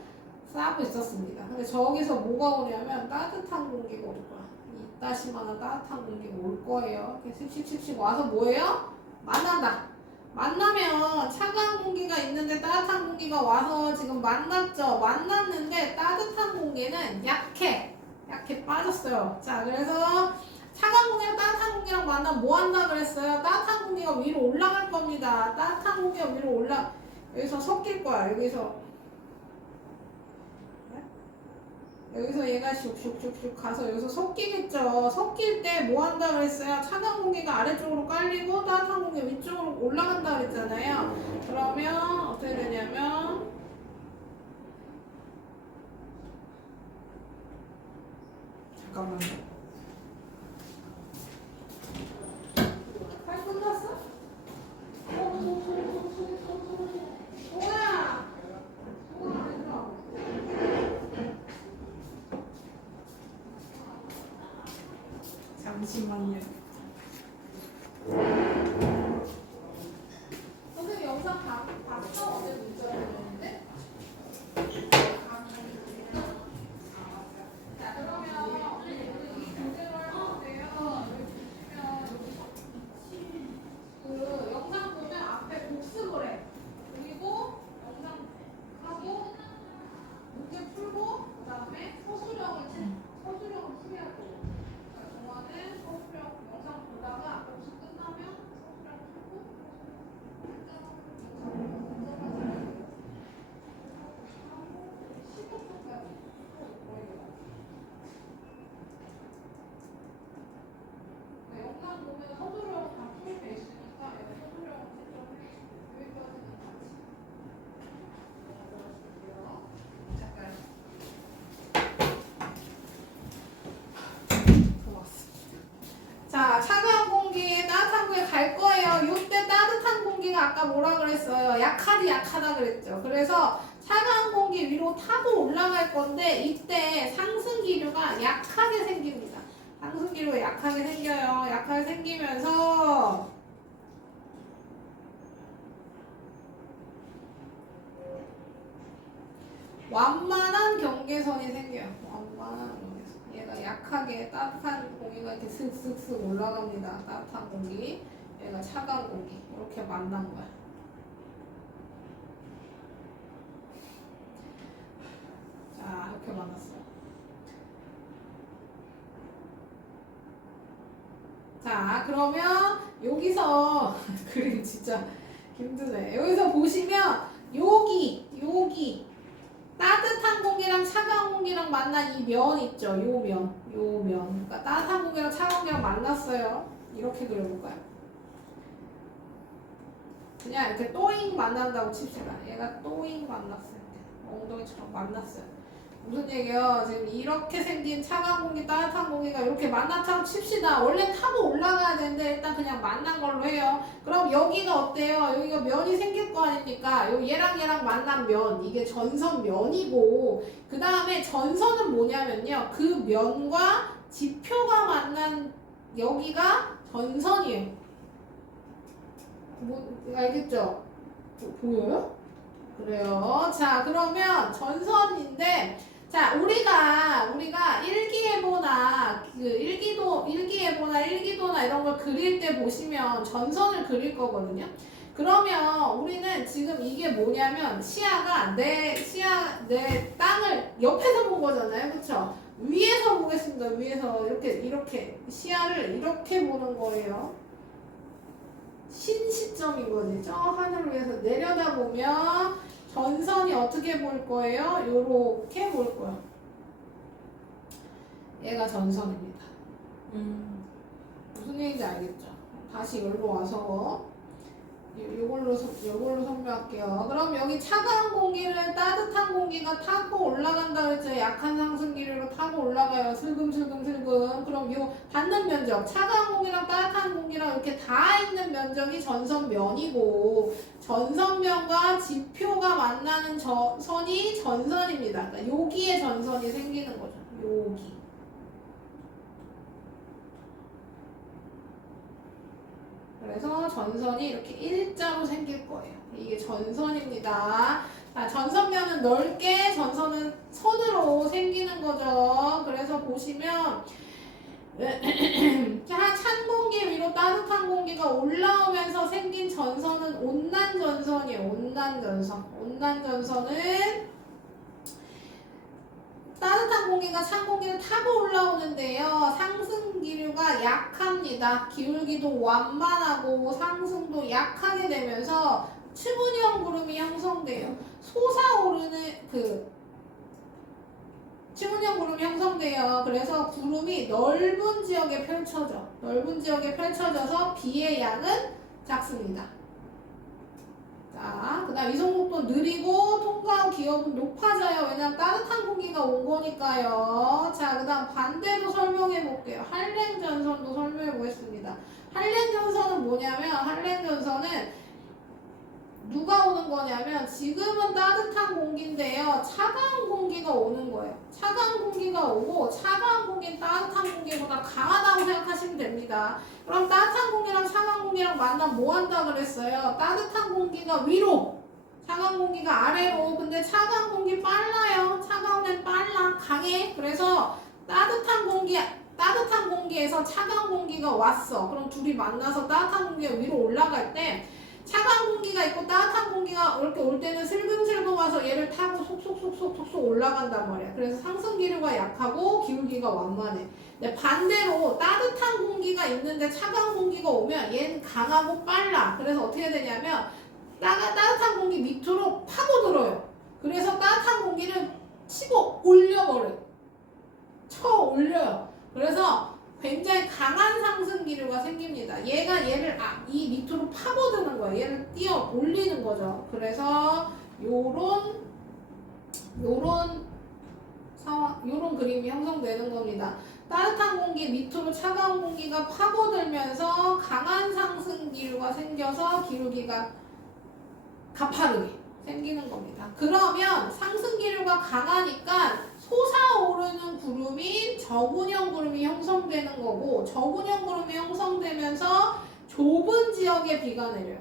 싸고 있었습니다. 근데 저기서 뭐가 오냐면 따뜻한 공기가 올 거야. 이따시만한 따뜻한 공기가 올 거예요. 이렇게 씩씩씩씩 와서 뭐예요? 만난다. 만나면 차가운 공기가 있는데 따뜻한 공기가 와서 지금 만났죠. 만났는데 따뜻한 공기는 약해 빠졌어요. 자, 그래서 차가운 공기랑 따뜻한 공기랑 만나면 뭐 한다 그랬어요? 따뜻한 공기가 위로 올라갈 겁니다. 따뜻한 공기가 위로 여기서 섞일 거야. 여기서 얘가 슉슉슉슉 가서 여기서 섞이겠죠. 섞일 때 뭐 한다 그랬어요? 차가운 공기가 아래쪽으로 깔리고 따뜻한 공기가 위쪽으로 올라간다 그랬잖아요. 그러면 어떻게 되냐면 잠깐만요. 할 끝났어? 뭐야? 잠시만요. 선생님 영상 봤어? 어제 문자 보냈는데? 자, 그러면 우리 이 교재로 할 건데요. 여기 보시면 그 영상 보면 앞에 복습을 해. 그리고 영상 하고 문제 풀고 그다음에 서술형을 풀게 할 거고. 동화는 서술형 영상 보다가 복습 끝나면 서술형 풀고 영상 보면 서술형 다 풀게 있으니까 서술형 여기까지는 잠깐. 자, 차가운 공기, 따뜻한 공기 갈 거예요. 이때 따뜻한 공기가 아까 뭐라 그랬어요? 약하다 그랬죠. 그래서 차가운 공기 위로 타고 올라갈 건데 이때 상승 기류가 약하게 생깁니다. 상승 기류가 약하게 생겨요. 약하게 생기면서 완만한 경계선이 생겨요. 완만한 경계선. 얘가 약하게 따뜻한 공기가 이렇게 슥슥슥 올라갑니다. 따뜻한 공기, 얘가 차가운 공기 이렇게 만난 거야. 자, 이렇게 만났어요. 자, 그러면 여기서 그림 진짜 힘드네. 여기서 보시면 여기 따뜻한 공기랑 차가운 공기랑 만난 이 면 있죠? 요 면. 그러니까 따뜻한 공기랑 차가운 공기랑 만났어요. 이렇게 그려볼까요? 그냥 이렇게 또잉 만난다고 칩시다. 얘가 또잉 만났을 때 엉덩이처럼 만났어요. 무슨 얘기요? 지금 이렇게 생긴 차가운 공기, 따뜻한 공기가 이렇게 만났다고 칩시다. 원래 타고 올라가야 되는데 일단 그냥 만난 걸로 해요. 그럼 여기가 어때요? 여기가 면이 생길 거 아닙니까? 얘랑 만난 면, 이게 전선면이고 그 다음에 전선은 뭐냐면요. 그 면과 지표가 만난 여기가 전선이에요. 알겠죠? 보여요? 그래요. 자, 그러면 전선인데, 자, 우리가 일기예보나 일기도나 이런 걸 그릴 때 보시면 전선을 그릴 거거든요. 그러면 우리는 지금 이게 뭐냐면 내 땅을 옆에서 본 거잖아요. 그쵸? 위에서 보겠습니다. 위에서 이렇게 시야를 이렇게 보는 거예요. 신시점인 거지. 저 하늘 위에서 내려다보면 전선이 어떻게 보일 거예요? 요렇게 보일 거예요. 얘가 전선입니다. 무슨 얘기인지 알겠죠? 다시 여기로 와서 요걸로 설명할게요. 그럼 여기 차가운 공기를 따뜻한 공기가 타고 올라간다 그랬죠? 약한 상승기류로 타고 올라가요. 슬금슬금. 그럼 요 받는 면적, 차가운 공기랑 따뜻한 공기랑 이렇게 다 있는 면적이 전선면이고 전선면과 지표가 만나는 선이 전선입니다. 그러니까 여기에 전선이 생기는 거죠. 여기. 그래서 전선이 이렇게 일자로 생길 거예요. 이게 전선입니다. 자, 전선면은 넓게, 전선은 선으로 생기는 거죠. 그래서 보시면 찬 공기 위로 따뜻한 공기가 올라오면서 생긴 전선은 온난전선이에요. 온난전선은 따뜻한 공기가 찬 공기를 타고 올라오는데요. 상승 기류가 약합니다. 기울기도 완만하고 상승도 약하게 되면서 층은형 구름이 형성돼요. 층은형 구름이 형성돼요. 그래서 구름이 넓은 지역에 펼쳐져서 비의 양은 작습니다. 자, 그 다음 이송속도 느리고 통과후 기압은 높아져요. 왜냐면 따뜻한 공기가 온 거니까요. 자, 그 다음 반대로 설명해 볼게요. 한랭전선도 설명해 보겠습니다. 한랭전선은 뭐냐면 한랭전선은 누가 오는 거냐면 지금은 따뜻한 공기인데요. 차가운 공기가 오는 거예요. 차가운 공기가 오고 차가운 공기는 따뜻한 공기보다 강하다고 생각하시면 됩니다. 그럼 따뜻한 공기랑 차가운 공기랑 만나면 뭐 한다 그랬어요? 따뜻한 공기가 위로, 차가운 공기가 아래로. 근데 차가운 공기 빨라요. 차가운 애는 빨라, 강해. 그래서 따뜻한 공기에서 차가운 공기가 왔어. 그럼 둘이 만나서 따뜻한 공기가 위로 올라갈 때 차가운 공기가 있고 따뜻한 공기가 이렇게 올 때는 슬금슬금 와서 얘를 타고 속속속속속 올라간단 말이야. 그래서 상승 기류가 약하고 기울기가 완만해. 근데 반대로 따뜻한 공기가 있는데 차가운 공기가 오면 얘는 강하고 빨라. 그래서 어떻게 되냐면 따뜻한 공기 밑으로 파고들어요. 그래서 따뜻한 공기를 치고 올려버려요. 쳐 올려요. 그래서 굉장히 강한 상승 기류가 생깁니다. 얘를 이 밑으로 파고드는 거예요. 얘를 띄어 올리는 거죠. 그래서 요런 그림이 형성되는 겁니다. 따뜻한 공기 밑으로 차가운 공기가 파고들면서 강한 상승 기류가 생겨서 기울기가 가파르게 생기는 겁니다. 그러면 상승 기류가 강하니까 솟아오르는 구름이 저군형 구름이 형성되는 거고 저군형 구름이 형성되면서 좁은 지역에 비가 내려요.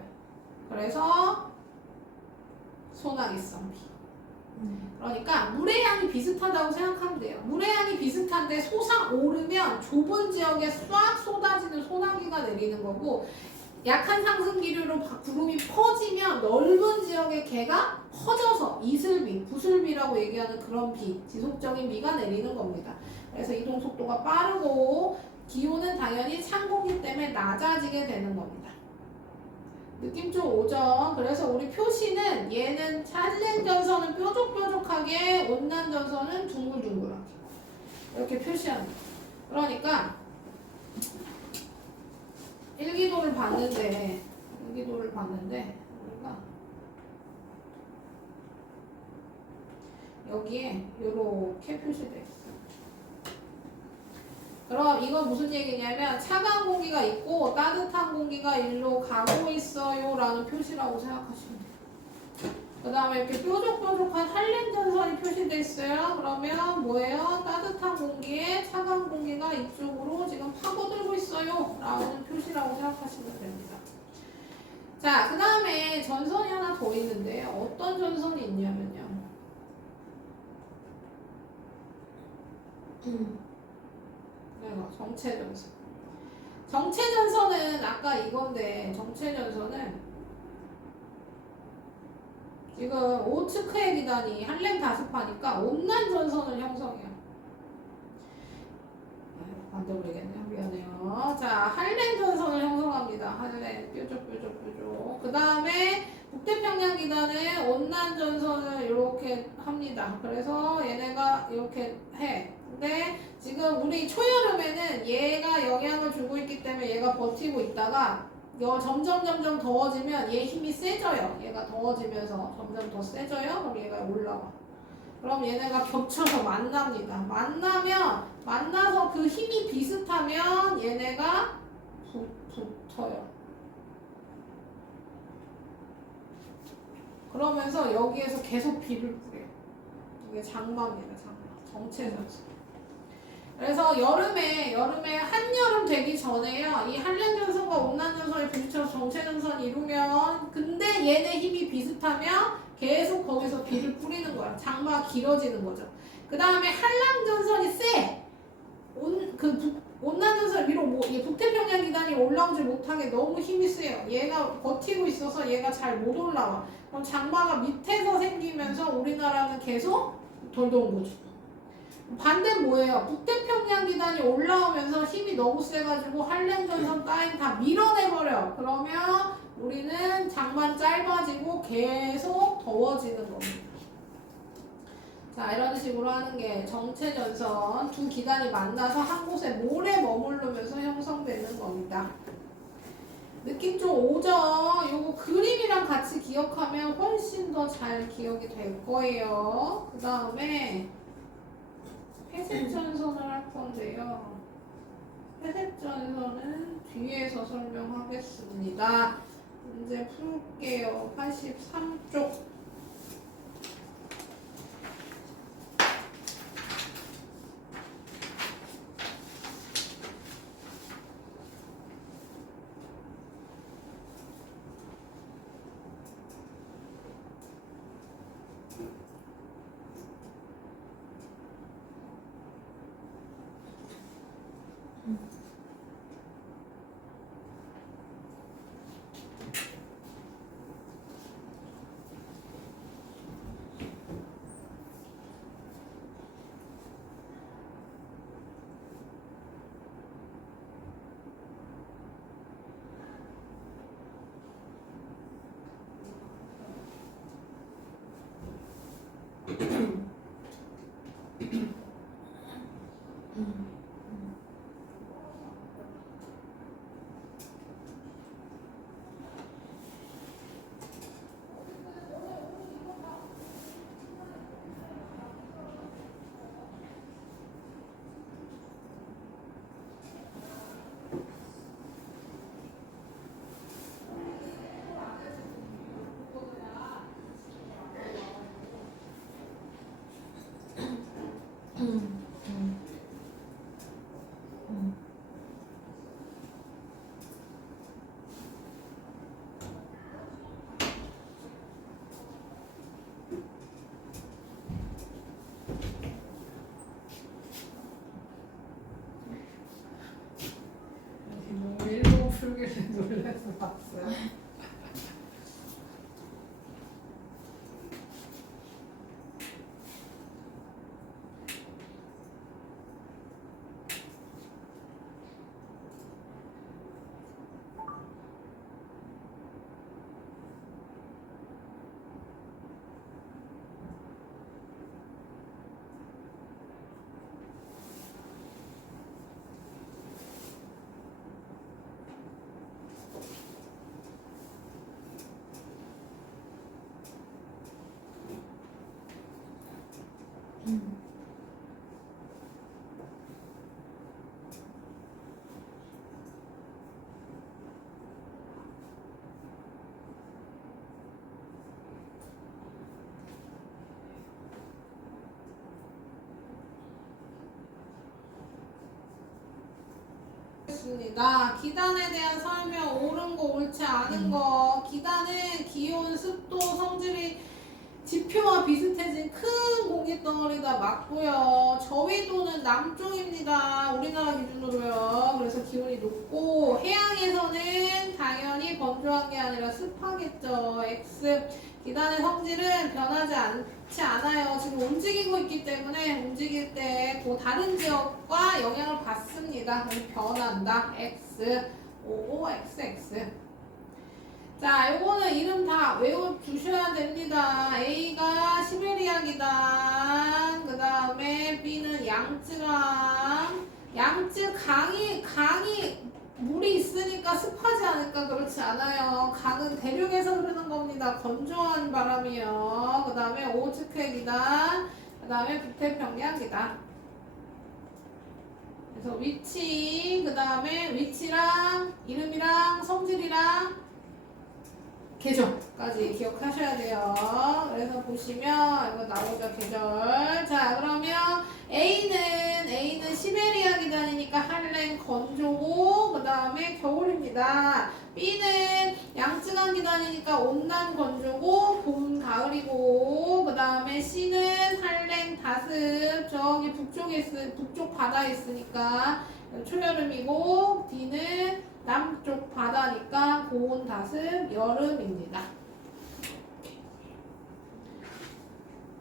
그래서 소나기성 비. 그러니까 물의 양이 비슷하다고 생각하면 돼요. 물의 양이 비슷한데 솟아오르면 좁은 지역에 싹 쏟아지는 소나기가 내리는 거고 약한 상승 기류로 구름이 퍼지면 넓은 지역에 걔가 퍼져서 이슬비, 구슬비라고 얘기하는 그런 비, 지속적인 비가 내리는 겁니다. 그래서 이동 속도가 빠르고 기온은 당연히 찬 공기 때문에 낮아지게 되는 겁니다. 느낌 좀 오죠? 그래서 우리 표시는 얘는 한랭전선은 뾰족뾰족하게, 온난전선은 둥글둥글하게 이렇게 표시하는 거예요. 그러니까 일기도를 봤는데 우리가 여기에 요렇게 표시돼 있어. 그럼 이건 무슨 얘기냐면 차가운 공기가 있고 따뜻한 공기가 일로 가고 있어요 라는 표시라고 생각하시면 돼요. 그 다음에 이렇게 뾰족뾰족한 한랭전선이 표시돼 있어요. 그러면 뭐예요? 따뜻한 공기에 차가운 공기가 이쪽으로 지금 파고들고 있어요 라는 표시라고 생각하시면 됩니다. 자, 그 다음에 전선이 하나 더 있는데 어떤 전선이 있냐면요. 이거 정체전선. 정체전선은 아까 이건데 정체전선은 지금 오츠크의 기단이 한랭 다습하니까 온난 전선을 형성해요. 반대로 그리겠네요. 미안해요. 자, 한랭 전선을 형성합니다. 한랭 뾰족뾰족뾰족. 그 다음에 북태평양 기단은 온난 전선을 이렇게 합니다. 그래서 얘네가 이렇게 해. 근데 지금 우리 초여름에는 얘가 영향을 주고 있기 때문에 얘가 버티고 있다가 점점 더워지면 얘 힘이 세져요. 얘가 더워지면서 점점 더 세져요. 그럼 얘가 올라와. 그럼 얘네가 겹쳐서 만납니다. 만나서 그 힘이 비슷하면 얘네가 붙어요. 그러면서 여기에서 계속 비를 뿌려요. 이게 장마입니다. 장마. 정체전선. 그래서 여름에 한여름 되기 전에요. 이 한랭전선과 온난전선이 부딪혀서 정체전선이 이루면 근데 얘네 힘이 비슷하면 계속 거기서 비를 뿌리는 거야. 장마가 길어지는 거죠. 그 다음에 한랑전선이 세. 온난전선 위로 얘 북태평양 기단이 올라오지 못하게 너무 힘이 세요. 얘가 버티고 있어서 얘가 잘 못 올라와. 그럼 장마가 밑에서 생기면서 우리나라는 계속 덜덜 온 거죠. 반대는 뭐예요? 북태평양 기단이 올라오면서 힘이 너무 세가지고 한랭전선 따윈 다 밀어내버려. 그러면 우리는 장만 짧아지고 계속 더워지는 겁니다. 자, 이런 식으로 하는 게 정체전선 두 기단이 만나서 한 곳에 오래 머무르면서 형성되는 겁니다. 느낌 좀 오죠? 요거 그림이랑 같이 기억하면 훨씬 더 잘 기억이 될 거예요. 그 다음에 회색전선을 할 건데요. 회색전선은 뒤에서 설명하겠습니다. 문제 풀게요. 83쪽. 일본 풀기를 놀라서 봤어요. 보겠습니다. 기단에 대한 설명, 옳은 거, 옳지 않은 거. 기단은 기온, 습도, 성질이 지표와 비슷해진 큰 공기덩어리가 맞고요. 저위도는 남쪽입니다. 우리나라 기준으로요. 그래서 기온이 높고 해양에서는 당연히 건조한 게 아니라 습하겠죠. X. 기단의 성질은 변하지 않지 않아요. 지금 움직이고 있기 때문에 움직일 때 그 다른 지역과 영향을 받습니다. 그래서 변한다. X. O, X, X. 자, 요거는 이름 다 외워두셔야 됩니다. A가 시베리아 기단, 그 다음에 B는 양쯔강. 양쯔 강이 물이 있으니까 습하지 않을까? 그렇지 않아요. 강은 대륙에서 흐르는 겁니다. 건조한 바람이요. 그 다음에 오츠케 기단, 그 다음에 북태평양 기단. 그래서 위치, 그 다음에 위치랑 이름이랑 성질이랑 계절까지 기억하셔야 돼요. 그래서 보시면 이거 나오죠, 계절. 자, 그러면 A는 시베리아 기단이니까 한랭 건조고 그 다음에 겨울입니다. B는 양쯔강 기단이니까 온난 건조고 봄 가을이고 그 다음에 C는 한랭 다습 저기 북쪽 바다에 있으니까 초여름이고 D는 남쪽 바다니까 고온 다습 여름입니다.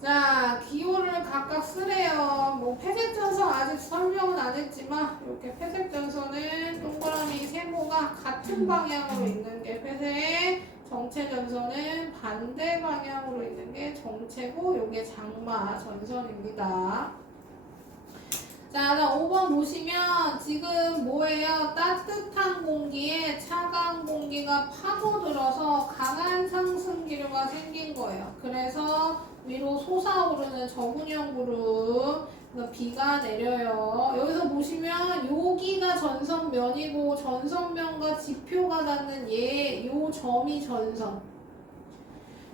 자, 기호를 각각 쓰래요. 뭐 회색전선 아직 설명은 안 했지만 이렇게 회색전선은 동그라미 세모가 같은 방향으로 있는 게 회색, 정체전선은 반대 방향으로 있는 게 정체고 요게 장마 전선입니다. 자, 5번 보시면 지금 뭐예요? 따뜻한 공기에 차가운 공기가 파고들어서 강한 상승기류가 생긴 거예요. 그래서 위로 솟아오르는 저군형 구름, 비가 내려요. 여기서 보시면 여기가 전선면이고 전선면과 지표가 닿는 요 점이 전선.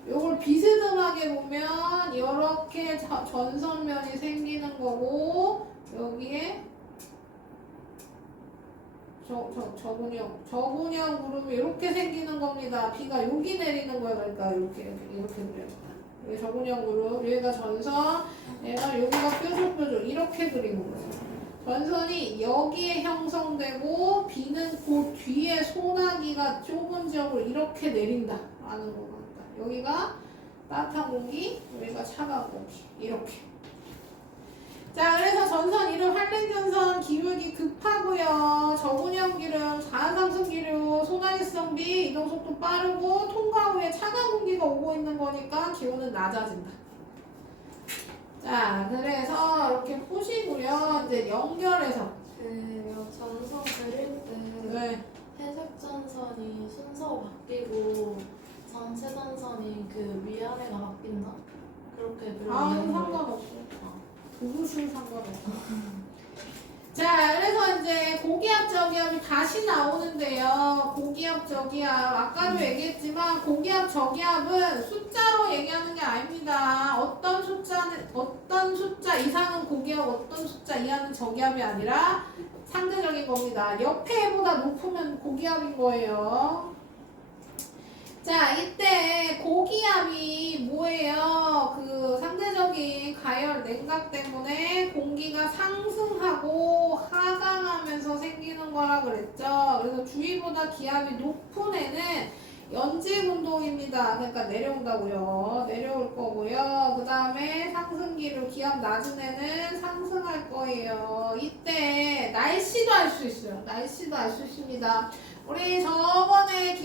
요걸 비스듬하게 보면 이렇게 전선면이 생기는 거고 여기에 저군형 구름이 이렇게 생기는 겁니다. 비가 여기 내리는 거예요. 그러니까 이렇게 그려요. 여기 저군형 구름, 여기가 전선, 얘가 여기가 뾰족 이렇게 그리는 거예요. 전선이 여기에 형성되고 비는 그 뒤에 소나기가 좁은 지역으로 이렇게 내린다 라는 겁니다. 여기가 따뜻한 공기, 여기가 차가운 공기 이렇게. 자, 그래서 전선 이름 한랭전선 기울기 급하고요. 저군형 기름, 자한상승 기류, 소나기성 비, 이동속도 빠르고 통과 후에 차가운 공기가 오고 있는 거니까 기온은 낮아진다. 자, 그래서 이렇게 푸시고요. 이제 연결해서 그 전선 그릴 때 네. 회색 전선이 순서 바뀌고 전체 전선이 그 위아래가 바뀐다? 그렇게 그려요. 상관없어. 그것은 상관없어. 자, 그래서 이제 고기압 저기압이 다시 나오는데요. 고기압 저기압 아까도 얘기했지만 고기압 저기압은 숫자로 얘기하는 게 아닙니다. 어떤 숫자 이상은 고기압, 어떤 숫자 이하는 저기압이 아니라 상대적인 겁니다. 옆에보다 높으면 고기압인 거예요. 자, 이때 고기압이 뭐예요? 그 상대적인 가열 냉각 때문에 공기가 상승하고 하강하면서 생기는 거라 그랬죠. 그래서 주위보다 기압이 높은 애는 연직 운동입니다. 그러니까 내려온다고요. 내려올 거고요. 그 다음에 상승기류 기압 낮은 애는 상승할 거예요. 이때 날씨도 알 수 있어요. 날씨도 알 수 있습니다. 우리 저번에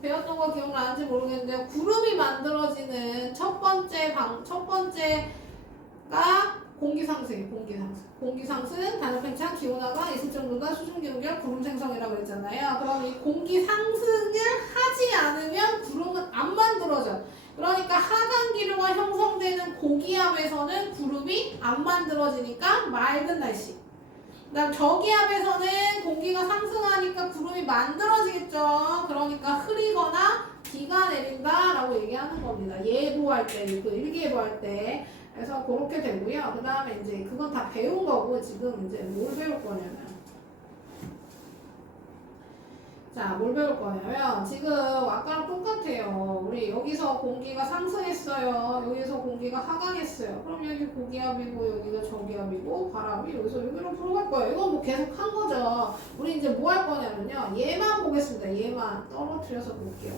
배웠던 거 기억나는지 모르겠는데 구름이 만들어지는 첫 번째가 공기 상승이에요. 공기 상승, 단열 팽창, 기온하가 있을 정도가 수중 기온결 구름 생성이라고 그랬잖아요. 그럼 이 공기 상승을 하지 않으면 구름은 안 만들어져. 그러니까 하강 기류가 형성되는 고기압에서는 구름이 안 만들어지니까 맑은 날씨. 그다음 저기압에서는 공기가 상승하니까 구름이 만들어지겠죠. 그러니까 흐리거나 비가 내린다라고 얘기하는 겁니다. 예보할 때, 일기예보할 때. 그래서 그렇게 되고요. 그 다음에 이제 그건 다 배운 거고 지금 이제 뭘 배울 거냐면 자, 뭘 배울 거냐면 지금 아까랑 똑같아요. 우리 여기서 공기가 상승했어요. 여기서 공기가 하강했어요. 그럼 여기 고기압이고 여기가 저기압이고 바람이 여기서 여기로 불어갈 거예요. 이건 뭐 계속 한 거죠. 우리 이제 뭐 할 거냐면요. 얘만 보겠습니다. 얘만 떨어뜨려서 볼게요.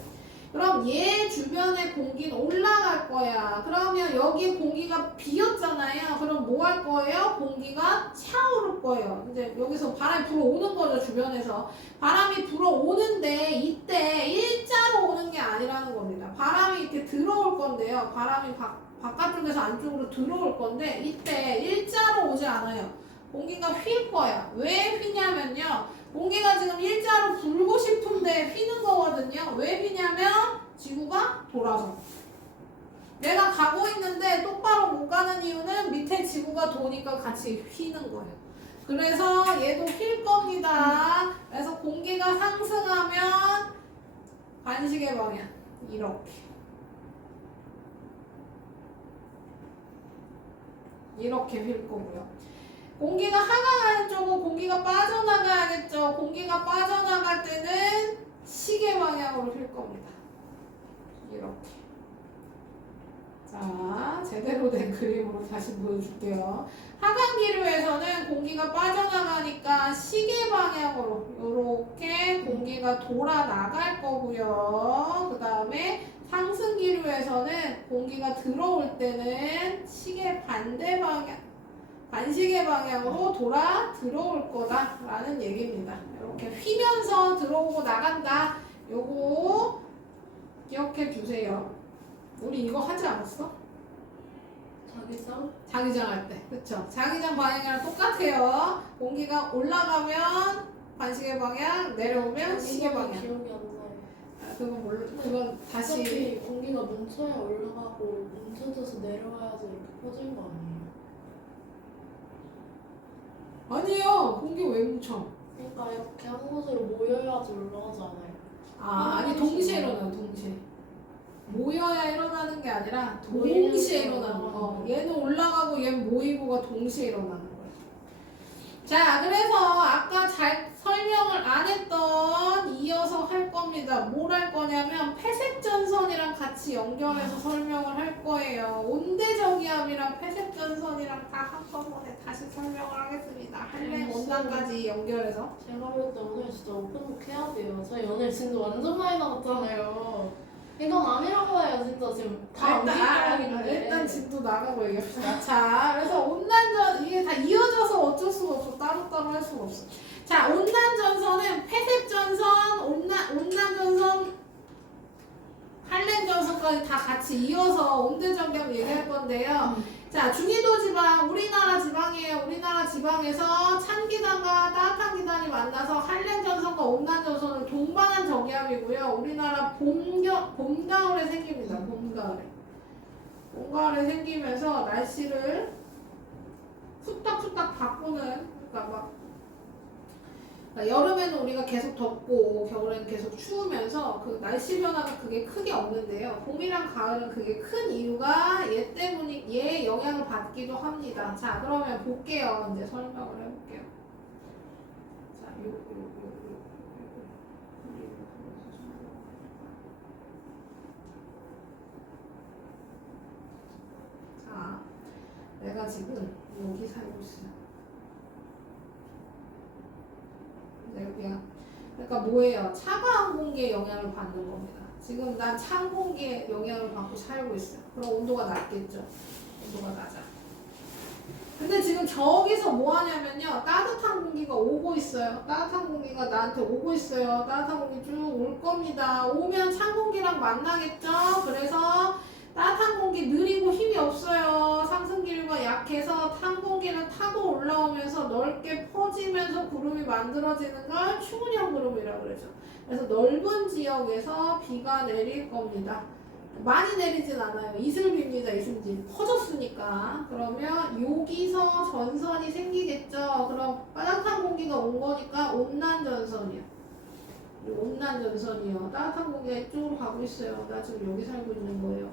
그럼 얘 주변의 공기는 올라갈 거야. 그러면 여기 공기가 비었잖아요. 그럼 뭐 할 거예요? 공기가 차오를 거예요. 이제 여기서 바람이 불어오는 거죠, 주변에서. 바람이 불어오는데 이때 일자로 오는 게 아니라는 겁니다. 바람이 이렇게 들어올 건데요. 바람이 바깥쪽에서 안쪽으로 들어올 건데 이때 일자로 오지 않아요. 공기가 휠 거야. 왜 휘냐면요. 공기가 지금 일자로 불고 싶은데 휘는 거거든요. 왜 휘냐면 지구가 돌아서. 내가 가고 있는데 똑바로 못 가는 이유는 밑에 지구가 도니까 같이 휘는 거예요. 그래서 얘도 휠 겁니다. 그래서 공기가 상승하면 반시계 방향 이렇게 휠 거고요. 공기가 하강하는 쪽은 공기가 빠져나가야겠죠. 공기가 빠져나갈 때는 시계 방향으로 휠 겁니다. 이렇게. 자, 제대로 된 그림으로 다시 보여줄게요. 하강 기류에서는 공기가 빠져나가니까 시계 방향으로 이렇게 공기가 돌아 나갈 거고요. 그 다음에 상승 기류에서는 공기가 들어올 때는 시계 반대 방향, 반시계 방향으로 돌아 들어올 거다라는 얘기입니다. 이렇게 휘면서 들어오고 나간다. 요거 기억해 주세요. 우리 이거 하지 않았어? 자기장? 자기장 할 때. 그쵸? 자기장 방향이랑 똑같아요. 공기가 올라가면 반시계 방향, 내려오면 시계 방향. 기억이 안 나요. 아, 그건 다시. 어차피 공기가 멈춰야 올라가고 멈춰져서 내려와야지 이렇게 퍼지는 거 아니에요? 아니요. 공기 왜 뭉쳐? 그러니까 이렇게 한 곳으로 모여야지 올라가지 않아요? 아니 동시에 일어나요. 동시에. 모여야 일어나는 게 아니라 동시에 일어나는 거. 얘는 올라가고 얘는 모이고가 동시에 일어나는 거예요. 자, 그래서 아까 잘 설명을 안 했던 이어서 할 겁니다. 뭘 할 거냐면 회색전선이랑 같이 연결해서 설명을 할 거예요. 온대저기압이랑 회색전선이랑 다 한꺼번에 다시 설명을 하겠습니다. 한랭 온단까지 연결해서. 제가 볼 때 오늘 진짜 오픈북 해야 돼요. 저희 오늘 진짜 완전 많이 나갔잖아요. 이건 아니라고 해요. 진짜 지금 다 일단 진도 나가고 얘기합시다. 자, 그래서 온난전 이게 다 이어져서 어쩔 수가 없어. 따로따로 할 수가 없어. 자, 온난전선은 회색전선, 온난전선, 한랭전선까지 다 같이 이어서 온대전기압 얘기할 건데요. 자, 중위도 지방, 우리나라 지방이에요. 우리나라 지방에서 찬 기단과 따뜻한 기단이 만나서 한랭전선과 온난전선을 동반한 저기압이고요. 우리나라 봄, 가을에 생깁니다. 봄, 가을에. 봄, 가을에 생기면서 날씨를 후딱후딱 바꾸는, 그러니까 여름에는 우리가 계속 덥고 겨울에는 계속 추우면서 그 날씨 변화가 그게 크게 없는데요. 봄이랑 가을은 그게 큰 이유가 얘 때문에 얘 영향을 받기도 합니다. 자, 그러면 볼게요. 이제 설명을 해볼게요. 자, 자, 내가 지금 여기 살고 있어요. 여기야. 그러니까 뭐예요? 차가운 공기의 영향을 받는 겁니다. 지금 난 찬 공기의 영향을 받고 살고 있어요. 그럼 온도가 낮겠죠? 온도가 낮아. 근데 지금 저기서 뭐 하냐면요. 따뜻한 공기가 오고 있어요. 따뜻한 공기가 나한테 오고 있어요. 따뜻한 공기 쭉 올 겁니다. 오면 찬 공기랑 만나겠죠? 그래서 따뜻한 공기 느리고 힘이 없어요. 상승 기류가 약해서 탄 공기를 타고 올라오면서 넓게 퍼지면서 구름이 만들어지는 걸 충은형 구름이라고 그러죠. 그래서 넓은 지역에서 비가 내릴 겁니다. 많이 내리진 않아요. 이슬비입니다. 이슬비. 퍼졌으니까. 그러면 여기서 전선이 생기겠죠. 그럼 따뜻한 공기가 온 거니까 온난전선이요. 온난전선이요. 따뜻한 공기가 이쪽으로 가고 있어요. 나 지금 여기 살고 있는 거예요.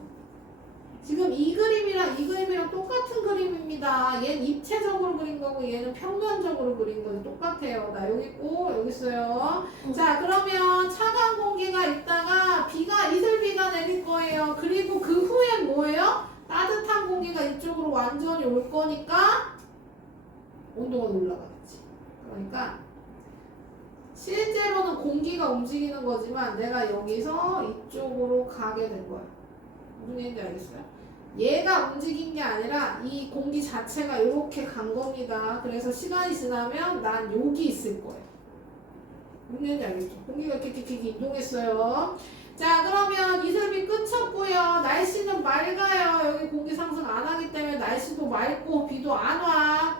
지금 이 그림이랑 이 그림이랑 똑같은 그림입니다. 얘는 입체적으로 그린 거고 거고 얘는 평면적으로 그린 거지. 똑같아요. 나 여기 있고 여기 있어요. 자, 그러면 차가운 공기가 있다가 이슬비가 내릴 거예요. 그리고 그 후엔 뭐예요? 따뜻한 공기가 이쪽으로 완전히 올 거니까 온도가 올라가겠지. 그러니까 실제로는 공기가 움직이는 거지만 내가 여기서 이쪽으로 가게 된 거야. 무슨 얘기인지 알겠어요? 얘가 움직인 게 아니라 이 공기 자체가 이렇게 간 겁니다. 그래서 시간이 지나면 난 여기 있을 거예요. 무슨 얘기인지 알겠죠? 공기가 이렇게 이동했어요. 자, 그러면 이슬비 끝쳤고요. 날씨는 맑아요. 여기 공기 상승 안 하기 때문에 날씨도 맑고 비도 안 와.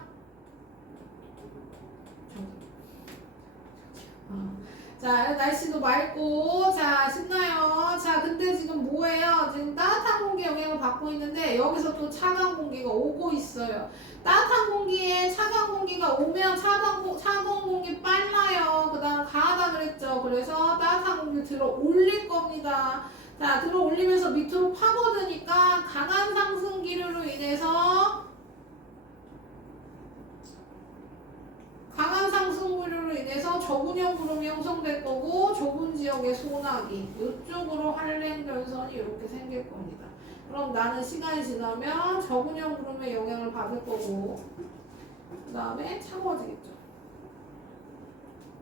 자, 날씨도 맑고, 자, 신나요. 자, 근데 지금 뭐예요? 지금 따뜻한 공기 영향을 받고 있는데, 여기서 또 차가운 공기가 오고 있어요. 따뜻한 공기에 차가운 공기가 오면 차가운 공기 빨라요. 그 다음 가하다 그랬죠. 그래서 따뜻한 공기 들어 올릴 겁니다. 자, 들어 올리면서 밑으로 파고드니까 강한 상승 기류로 인해서 강한 상승물로 인해서 저분형 구름이 형성될 거고 좁은 지역의 소나기 이쪽으로 한랭전선이 이렇게 생길 겁니다. 그럼 나는 시간이 지나면 저분형 구름의 영향을 받을 거고 그 다음에 차가워지겠죠.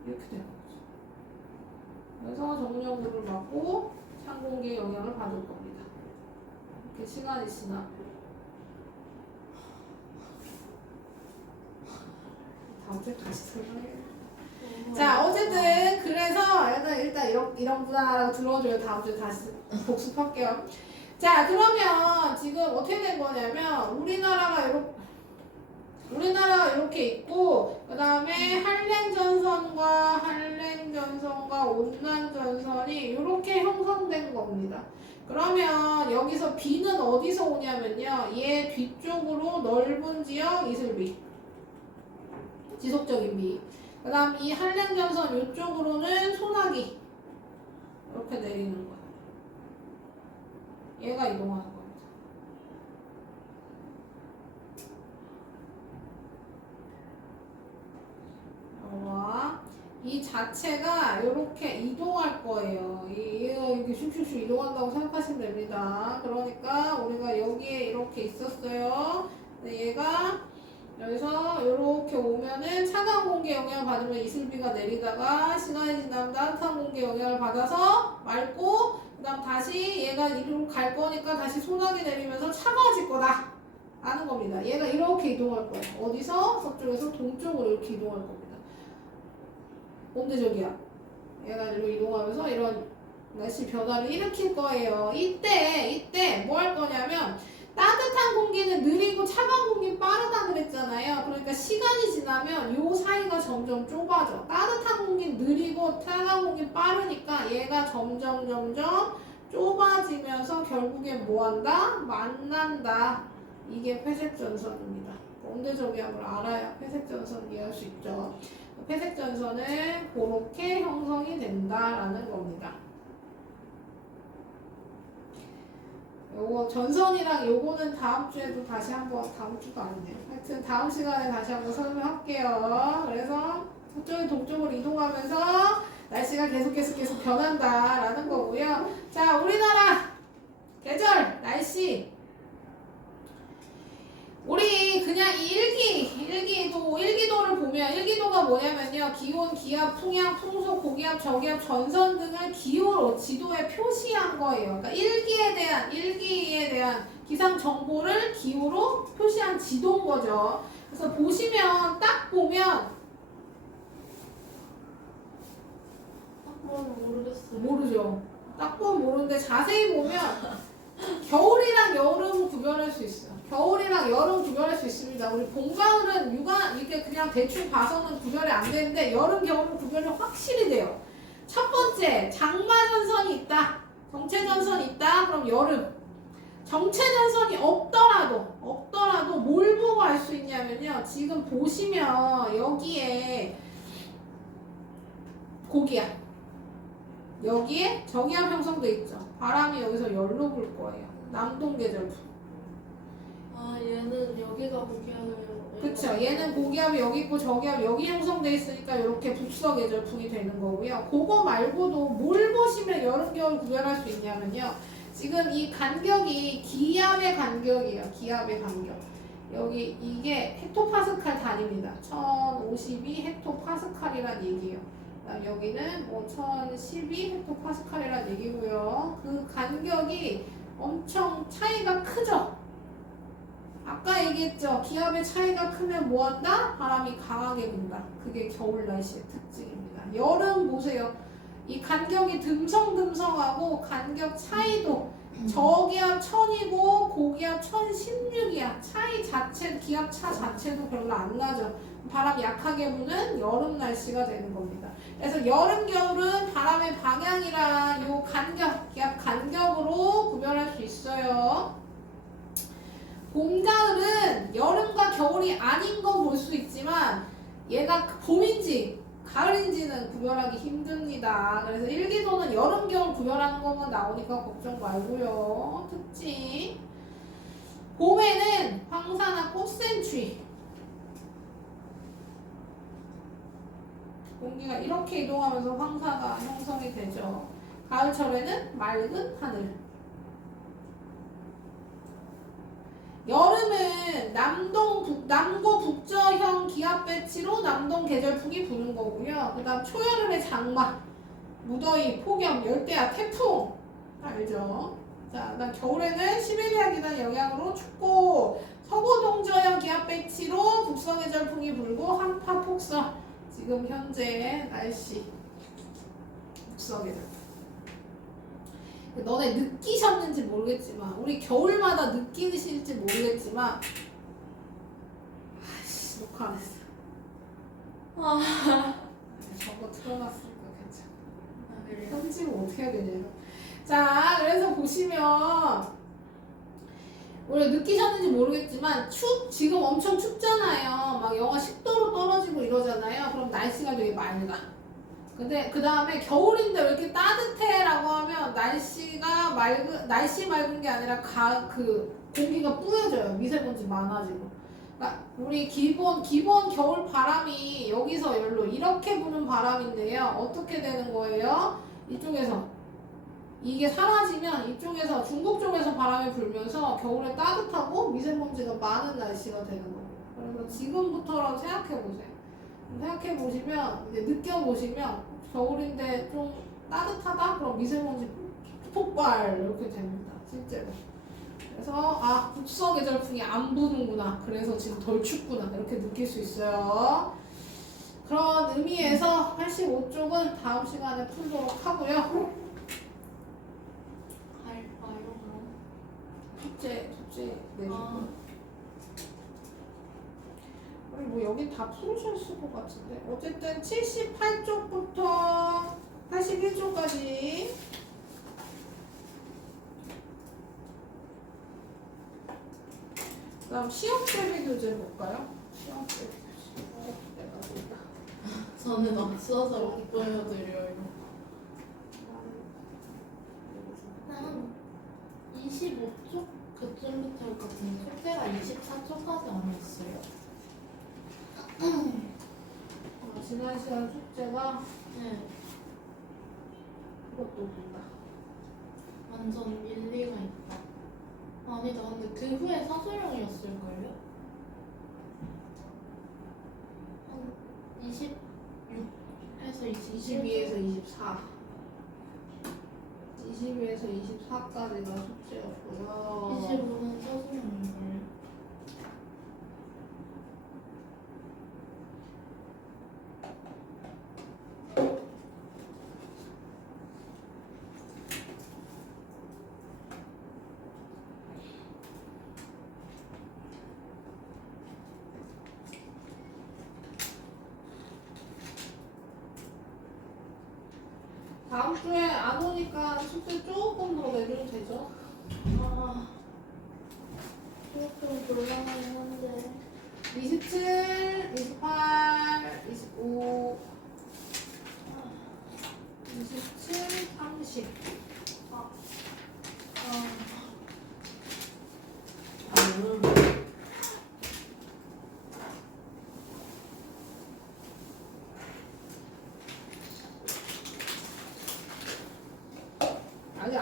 이렇게 되는 거죠. 그래서 저분형 구름을 받고 찬 공기의 영향을 받을 겁니다. 이렇게 시간이 지나면 다음 주에 다시 설명해요. 자, 어쨌든 그래서 일단 이런 구나라고 들어줘요. 다음 주에 다시 복습할게요. 자, 그러면 지금 어떻게 된 거냐면 우리나라가 이렇게 있고 그 다음에 한랭전선과 온난전선이 이렇게 형성된 겁니다. 그러면 여기서 비는 어디서 오냐면요. 얘 뒤쪽으로 넓은 지역 이슬비 지속적인 비. 그 다음 이 한랭전선 이쪽으로는 소나기 이렇게 내리는 거야. 얘가 이동하는 겁니다. 이 자체가 이렇게 이동할 거예요. 얘가 이렇게 슉슉슉 이동한다고 생각하시면 됩니다. 그러니까 우리가 여기에 이렇게 있었어요. 근데 얘가 여기서 이렇게 오면은 차가운 공기 영향을 받으면 이슬비가 내리다가 시간이 지나면 따뜻한 공기 영향을 받아서 맑고 그 다음 다시 얘가 이리로 갈 거니까 다시 소나기 내리면서 차가워질 거다 아는 겁니다. 얘가 이렇게 이동할 거예요. 어디서? 서쪽에서 동쪽으로 이렇게 이동할 겁니다. 온대적이야. 얘가 이리로 이동하면서 이런 날씨 변화를 일으킬 거예요. 이때 뭐 할 거냐면 따뜻한 공기는 느리고 차가운 공기는 빠르다 그랬잖아요. 그러니까 시간이 지나면 요 사이가 점점 좁아져. 따뜻한 공기는 느리고 차가운 공기는 빠르니까 얘가 점점 좁아지면서 결국엔 뭐한다? 만난다. 이게 회색전선입니다. 온대저기압을 알아야 회색전선 이해할 수 있죠. 회색전선은 그렇게 형성이 된다라는 겁니다. 요거 전선이랑 요거는 다음 주에도 다시 한번 다음 주가 아니네요. 하여튼 다음 시간에 다시 한번 설명할게요. 그래서 서쪽이 동쪽으로 이동하면서 날씨가 계속 변한다라는 거고요. 자, 우리나라 계절 날씨 우리 그냥 이 일기도를 보면 일기도가 뭐냐면요. 기온, 기압, 풍향, 풍속, 고기압, 저기압, 전선 등을 기호로 지도에 표시한 거예요. 그러니까 일기에 대한 기상 정보를 기호로 표시한 지도인 거죠. 그래서 보시면 딱 보면 모르겠어요. 모르죠. 딱 보면 모르는데 자세히 보면 겨울이랑 여름 구별할 수 있어요. 겨울이랑 여름 구별할 수 있습니다. 우리 봄, 가을은 이렇게 그냥 대충 봐서는 구별이 안 되는데 여름, 겨울은 구별이 확실히 돼요. 첫 번째, 장마전선이 있다. 정체전선이 있다. 그럼 여름. 정체전선이 없더라도 뭘 보고 알 수 있냐면요. 지금 보시면 여기에 고기압. 여기에 저기압 형성돼 있죠. 바람이 여기서 열로 불 거예요. 남동계절부. 아, 얘는 여기가 고기압을 그쵸. 얘는 고기압이 여기 있고 저기압이 여기 형성돼 있으니까 이렇게 북서계절풍이 되는 거고요. 그거 말고도 뭘 보시면 여름 겨울 구별할 수 있냐면요. 지금 이 간격이 기압의 간격이에요. 기압의 간격. 여기 이게 헥토파스칼 단위입니다. 1052 헥토파스칼이란 얘기예요. 그다음 여기는 뭐 1012 헥토파스칼이란 얘기고요. 그 간격이 엄청 차이가 크죠. 아까 얘기했죠. 기압의 차이가 크면 뭐한다? 바람이 강하게 분다. 그게 겨울 날씨의 특징입니다. 여름 보세요. 이 간격이 듬성듬성하고 간격 차이도 저기압 1000이고 고기압 1016이야. 차이 자체, 기압 차 자체도 별로 안 나죠. 바람 약하게 부는 여름 날씨가 되는 겁니다. 그래서 여름, 겨울은 바람의 방향이랑 요 간격, 기압 간격으로 구별할 수 있어요. 봄, 가을은 여름과 겨울이 아닌 건 볼 수 있지만 얘가 봄인지 가을인지는 구별하기 힘듭니다. 그래서 일기도는 여름, 겨울 구별하는 것만 나오니까 걱정 말고요. 특징. 봄에는 황사나 꽃샘추위. 공기가 이렇게 이동하면서 황사가 형성이 되죠. 가을철에는 맑은 하늘. 여름은 남고 북저형 기압 배치로 남동 계절풍이 부는 거고요. 그 다음 초여름에 장마, 무더위, 폭염, 열대야, 태풍 알죠? 자, 그다음 겨울에는 시베리아 기단 영향으로 춥고 서부 동저형 기압 배치로 북서 계절풍이 불고 한파 폭설. 지금 현재 날씨 북서 계절. 너네 느끼셨는지 모르겠지만 우리 겨울마다 느끼실지 모르겠지만 아이씨 녹화 안 했어. 저거 틀어놨으니까 괜찮아. 편집을 어떻게 해야 되냐. 자, 그래서 보시면 우리 느끼셨는지 모르겠지만 지금 엄청 춥잖아요. 막 영하 10도로 떨어지고 이러잖아요. 그럼 날씨가 되게 맑아. 근데 그 다음에 겨울인데 왜 이렇게 따뜻해? 라고 하면 날씨 맑은 게 아니라 공기가 뿌여져요. 미세먼지 많아지고. 그러니까 우리 기본 겨울 바람이 여기서 열로 이렇게 부는 바람인데요. 어떻게 되는 거예요? 이쪽에서 이게 사라지면 이쪽에서 중국 쪽에서 바람이 불면서 겨울에 따뜻하고 미세먼지가 많은 날씨가 되는 거예요. 그래서 지금부터라도 생각해보세요. 생각해보시면 이제 느껴보시면 겨울인데 좀 따뜻하다? 그럼 미세먼지 폭발 이렇게 됩니다. 실제로. 그래서 북서 계절풍이 안 부는구나. 그래서 지금 덜 춥구나. 이렇게 느낄 수 있어요. 그런 의미에서 85쪽은 다음 시간에 풀도록 하고요. 숙제 내주고. 우리 뭐 여기 다 풀으셨을 것 같은데. 어쨌든 78쪽부터 81쪽까지. 그다음 시험 대비 교재 볼까요? 시험 대비 교재. 내가 보다. 저는 없어서 못 보여드려요. 한 25쪽 그쯤부터 할 것 같은데 숙제가 24쪽까지 안 했어요. 지난 시간 숙제가 네, 그것도 본다. 완전 일리가 있다. 아니다, 근데 그 후에 사소형이었을걸요? 한 26에서 22에서 24. 22에서 24까지가 숙제였고요. 25는 사소형인걸요? 다음 주에 안 오니까 숙제 조금 더 내줘도 되죠? 조금 곤란하긴 한데 27, 28, 25, 27, 30.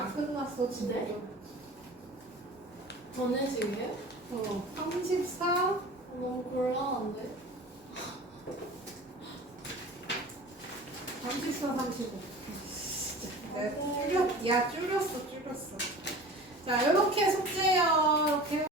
안 끝났어 지금. 네? 전해식이에요? 34. 너무 곤란한데? 34, 35. 네, 줄였어. 자, 이렇게 숙제요. 이렇게